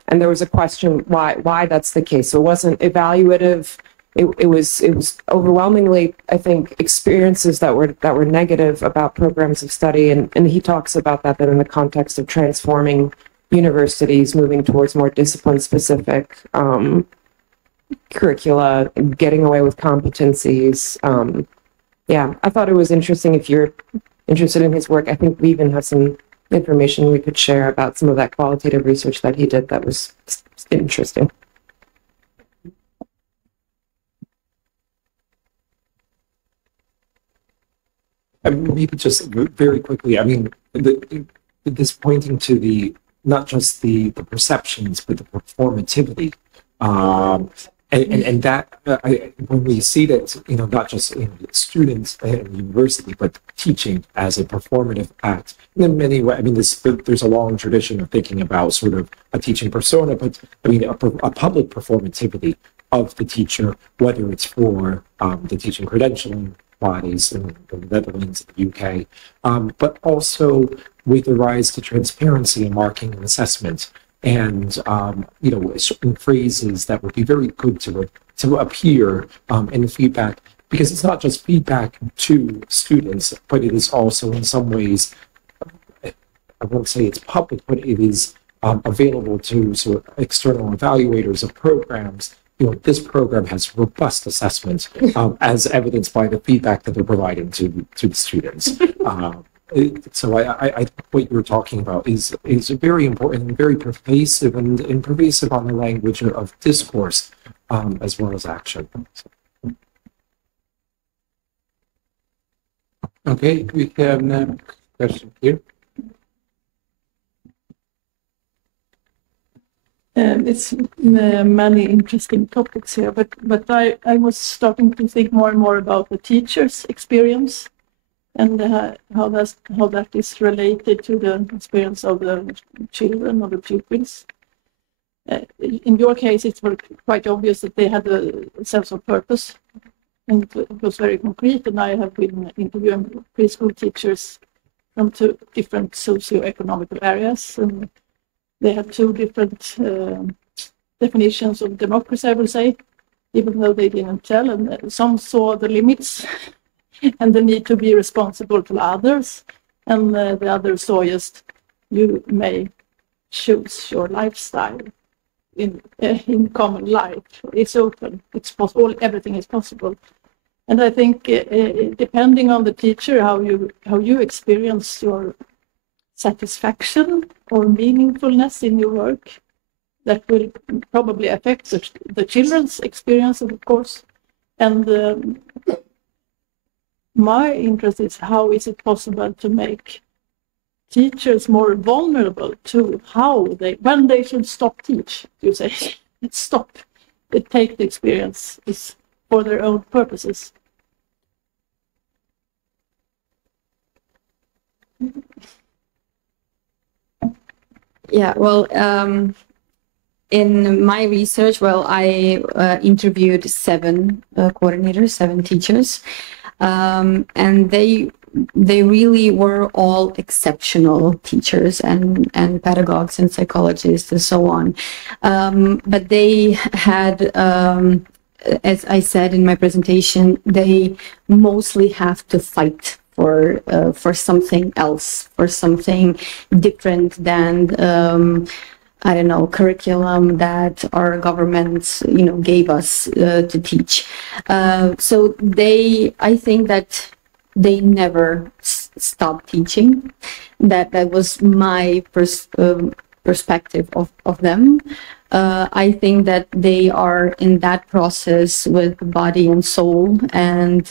And there was a question why that's the case. So it wasn't evaluative. It was overwhelmingly, I think, experiences that were negative about programs of study. And he talks about that in the context of transforming universities, moving towards more discipline-specific curricula, getting away with competencies. Yeah, I thought it was interesting. If you're interested in his work, I think we even have some information we could share about some of that qualitative research that he did that was interesting. Maybe just very quickly, I mean, this pointing to not just the perceptions, but the performativity. And that, when we see that, not just in students in university, but teaching as a performative act, in many ways, I mean, there's a long tradition of thinking about sort of a teaching persona, but I mean, a public performativity of the teacher, whether it's for the teaching credentialing bodies in the Netherlands, the UK, but also with the rise to transparency in marking and assessment. And certain phrases that would be very good to appear in the feedback, because it's not just feedback to students, but it is also in some ways, I won't say it's public, but it is available to sort of external evaluators of programs. This program has robust assessment, as evidenced by the feedback that they're providing to the students. So I what you're talking about is very important and very pervasive and pervasive on the language of discourse as well as action. Okay, we have a question here. It's many interesting topics here, but I was starting to think more and more about the teacher's experience and how that is related to the experience of the children or the pupils. In your case, it's quite obvious that they had a sense of purpose, and it was very concrete. And I have been interviewing preschool teachers from two different socioeconomic areas, and they had two different definitions of democracy, I will say, even though they didn't tell. And some saw the limits and the need to be responsible to others. And the others saw just, you may choose your lifestyle in common life. It's open, it's possible, everything is possible. And I think depending on the teacher, how you experience your satisfaction or meaningfulness in your work, that will probably affect the children's experience, of course. And my interest is, how is it possible to make teachers more vulnerable to when they should stop teach, you say, stop, they take the experience for their own purposes. Yeah, well, in my research, I interviewed 7 coordinators, 7 teachers, and they really were all exceptional teachers and pedagogues and psychologists and so on. But they had, as I said in my presentation, they mostly have to fight for something else, for something different than I don't know, curriculum that our governments, gave us to teach. So I think that they never stopped teaching. That was my perspective of them. I think that they are in that process with body and soul, and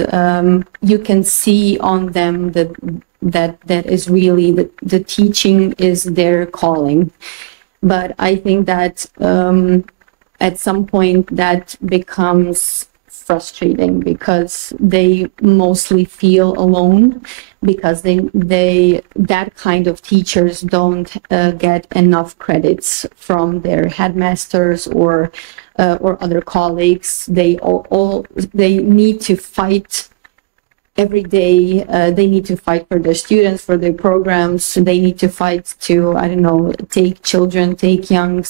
you can see on them that is really the teaching is their calling. But I think that at some point that becomes frustrating because they mostly feel alone, because that kind of teachers don't get enough credits from their headmasters or other colleagues. They need to fight every day. They need to fight for their students, for their programs. They need to fight to, I don't know, take children, take young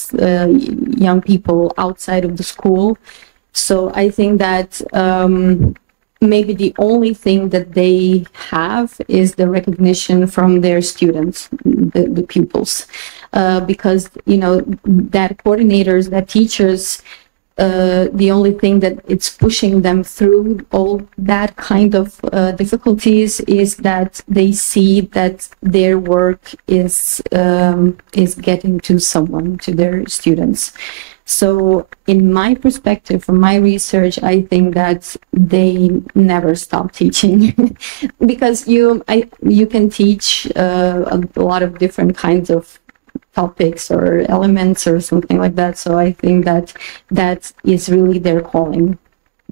people outside of the school. So I think that maybe the only thing that they have is the recognition from their students, the pupils, because, you know, that coordinators, that teachers, the only thing that it's pushing them through all that kind of difficulties is that they see that their work is getting to someone, to their students. So in my perspective, from my research, I think that they never stop teaching because you can teach a lot of different kinds of topics or elements or something like that. So I think that that is really their calling,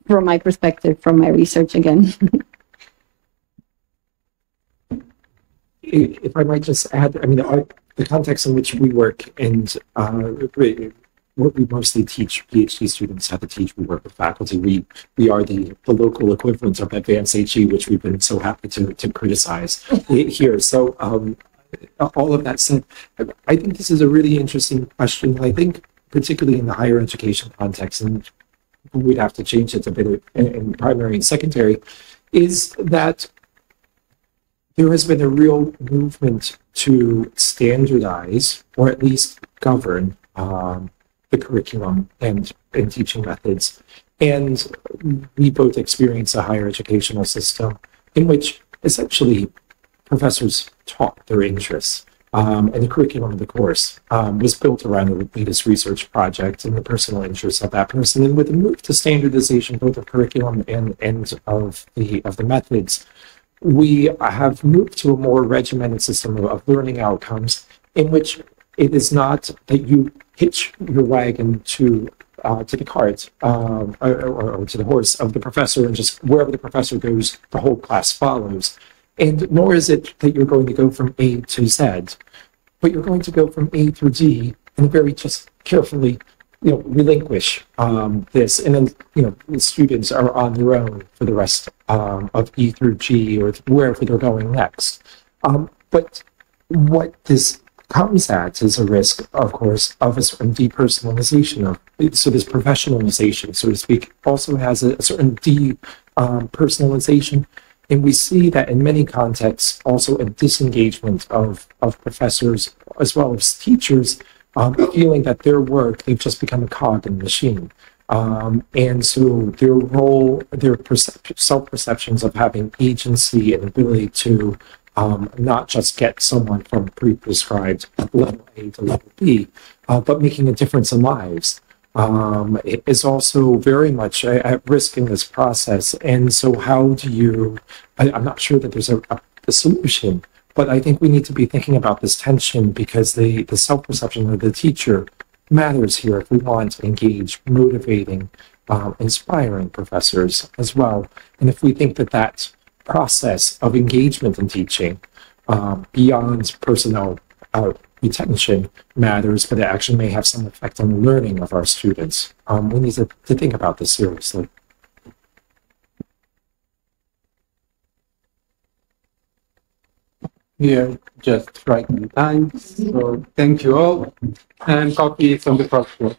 from my perspective, from my research again. If I might just add, I mean, the context in which we work and what we mostly teach PhD students how to teach. We work with faculty. We are the local equivalent of advanced HE, which we've been so happy to criticize here. So all of that said, I think this is a really interesting question. I think particularly in the higher education context, and we'd have to change it a bit in primary and secondary, is that there has been a real movement to standardize or at least govern the curriculum and teaching methods. And we both experience a higher educational system in which essentially professors taught their interests. And the curriculum of the course was built around the latest research project and the personal interests of that person. And with the move to standardization, both of curriculum and of the methods, we have moved to a more regimented system of learning outcomes in which it is not that you hitch your wagon to the cart or to the horse of the professor, and just wherever the professor goes, the whole class follows. And nor is it that you're going to go from A to Z, but you're going to go from A through D and very just carefully, relinquish this. And then, the students are on their own for the rest of E through G or wherever they're going next. But what this comes at is a risk, of course, of a certain depersonalization so this professionalization, so to speak, also has a certain depersonalization. And we see that in many contexts, also a disengagement of professors as well as teachers, feeling that their work, they've just become a cog in the machine. And so their role, their self-perceptions of having agency and ability to not just get someone from pre-prescribed level A to level B, but making a difference in lives, is also very much at risk in this process. And so how do you, I'm not sure that there's a solution, but I think we need to be thinking about this tension, because the self-perception of the teacher matters here if we want to engage motivating, inspiring professors as well. And if we think that that process of engagement in teaching beyond personnel retention matters, but it actually may have some effect on the learning of our students. We need to think about this seriously. We are just right in time, so thank you all. And coffee is on the first floor.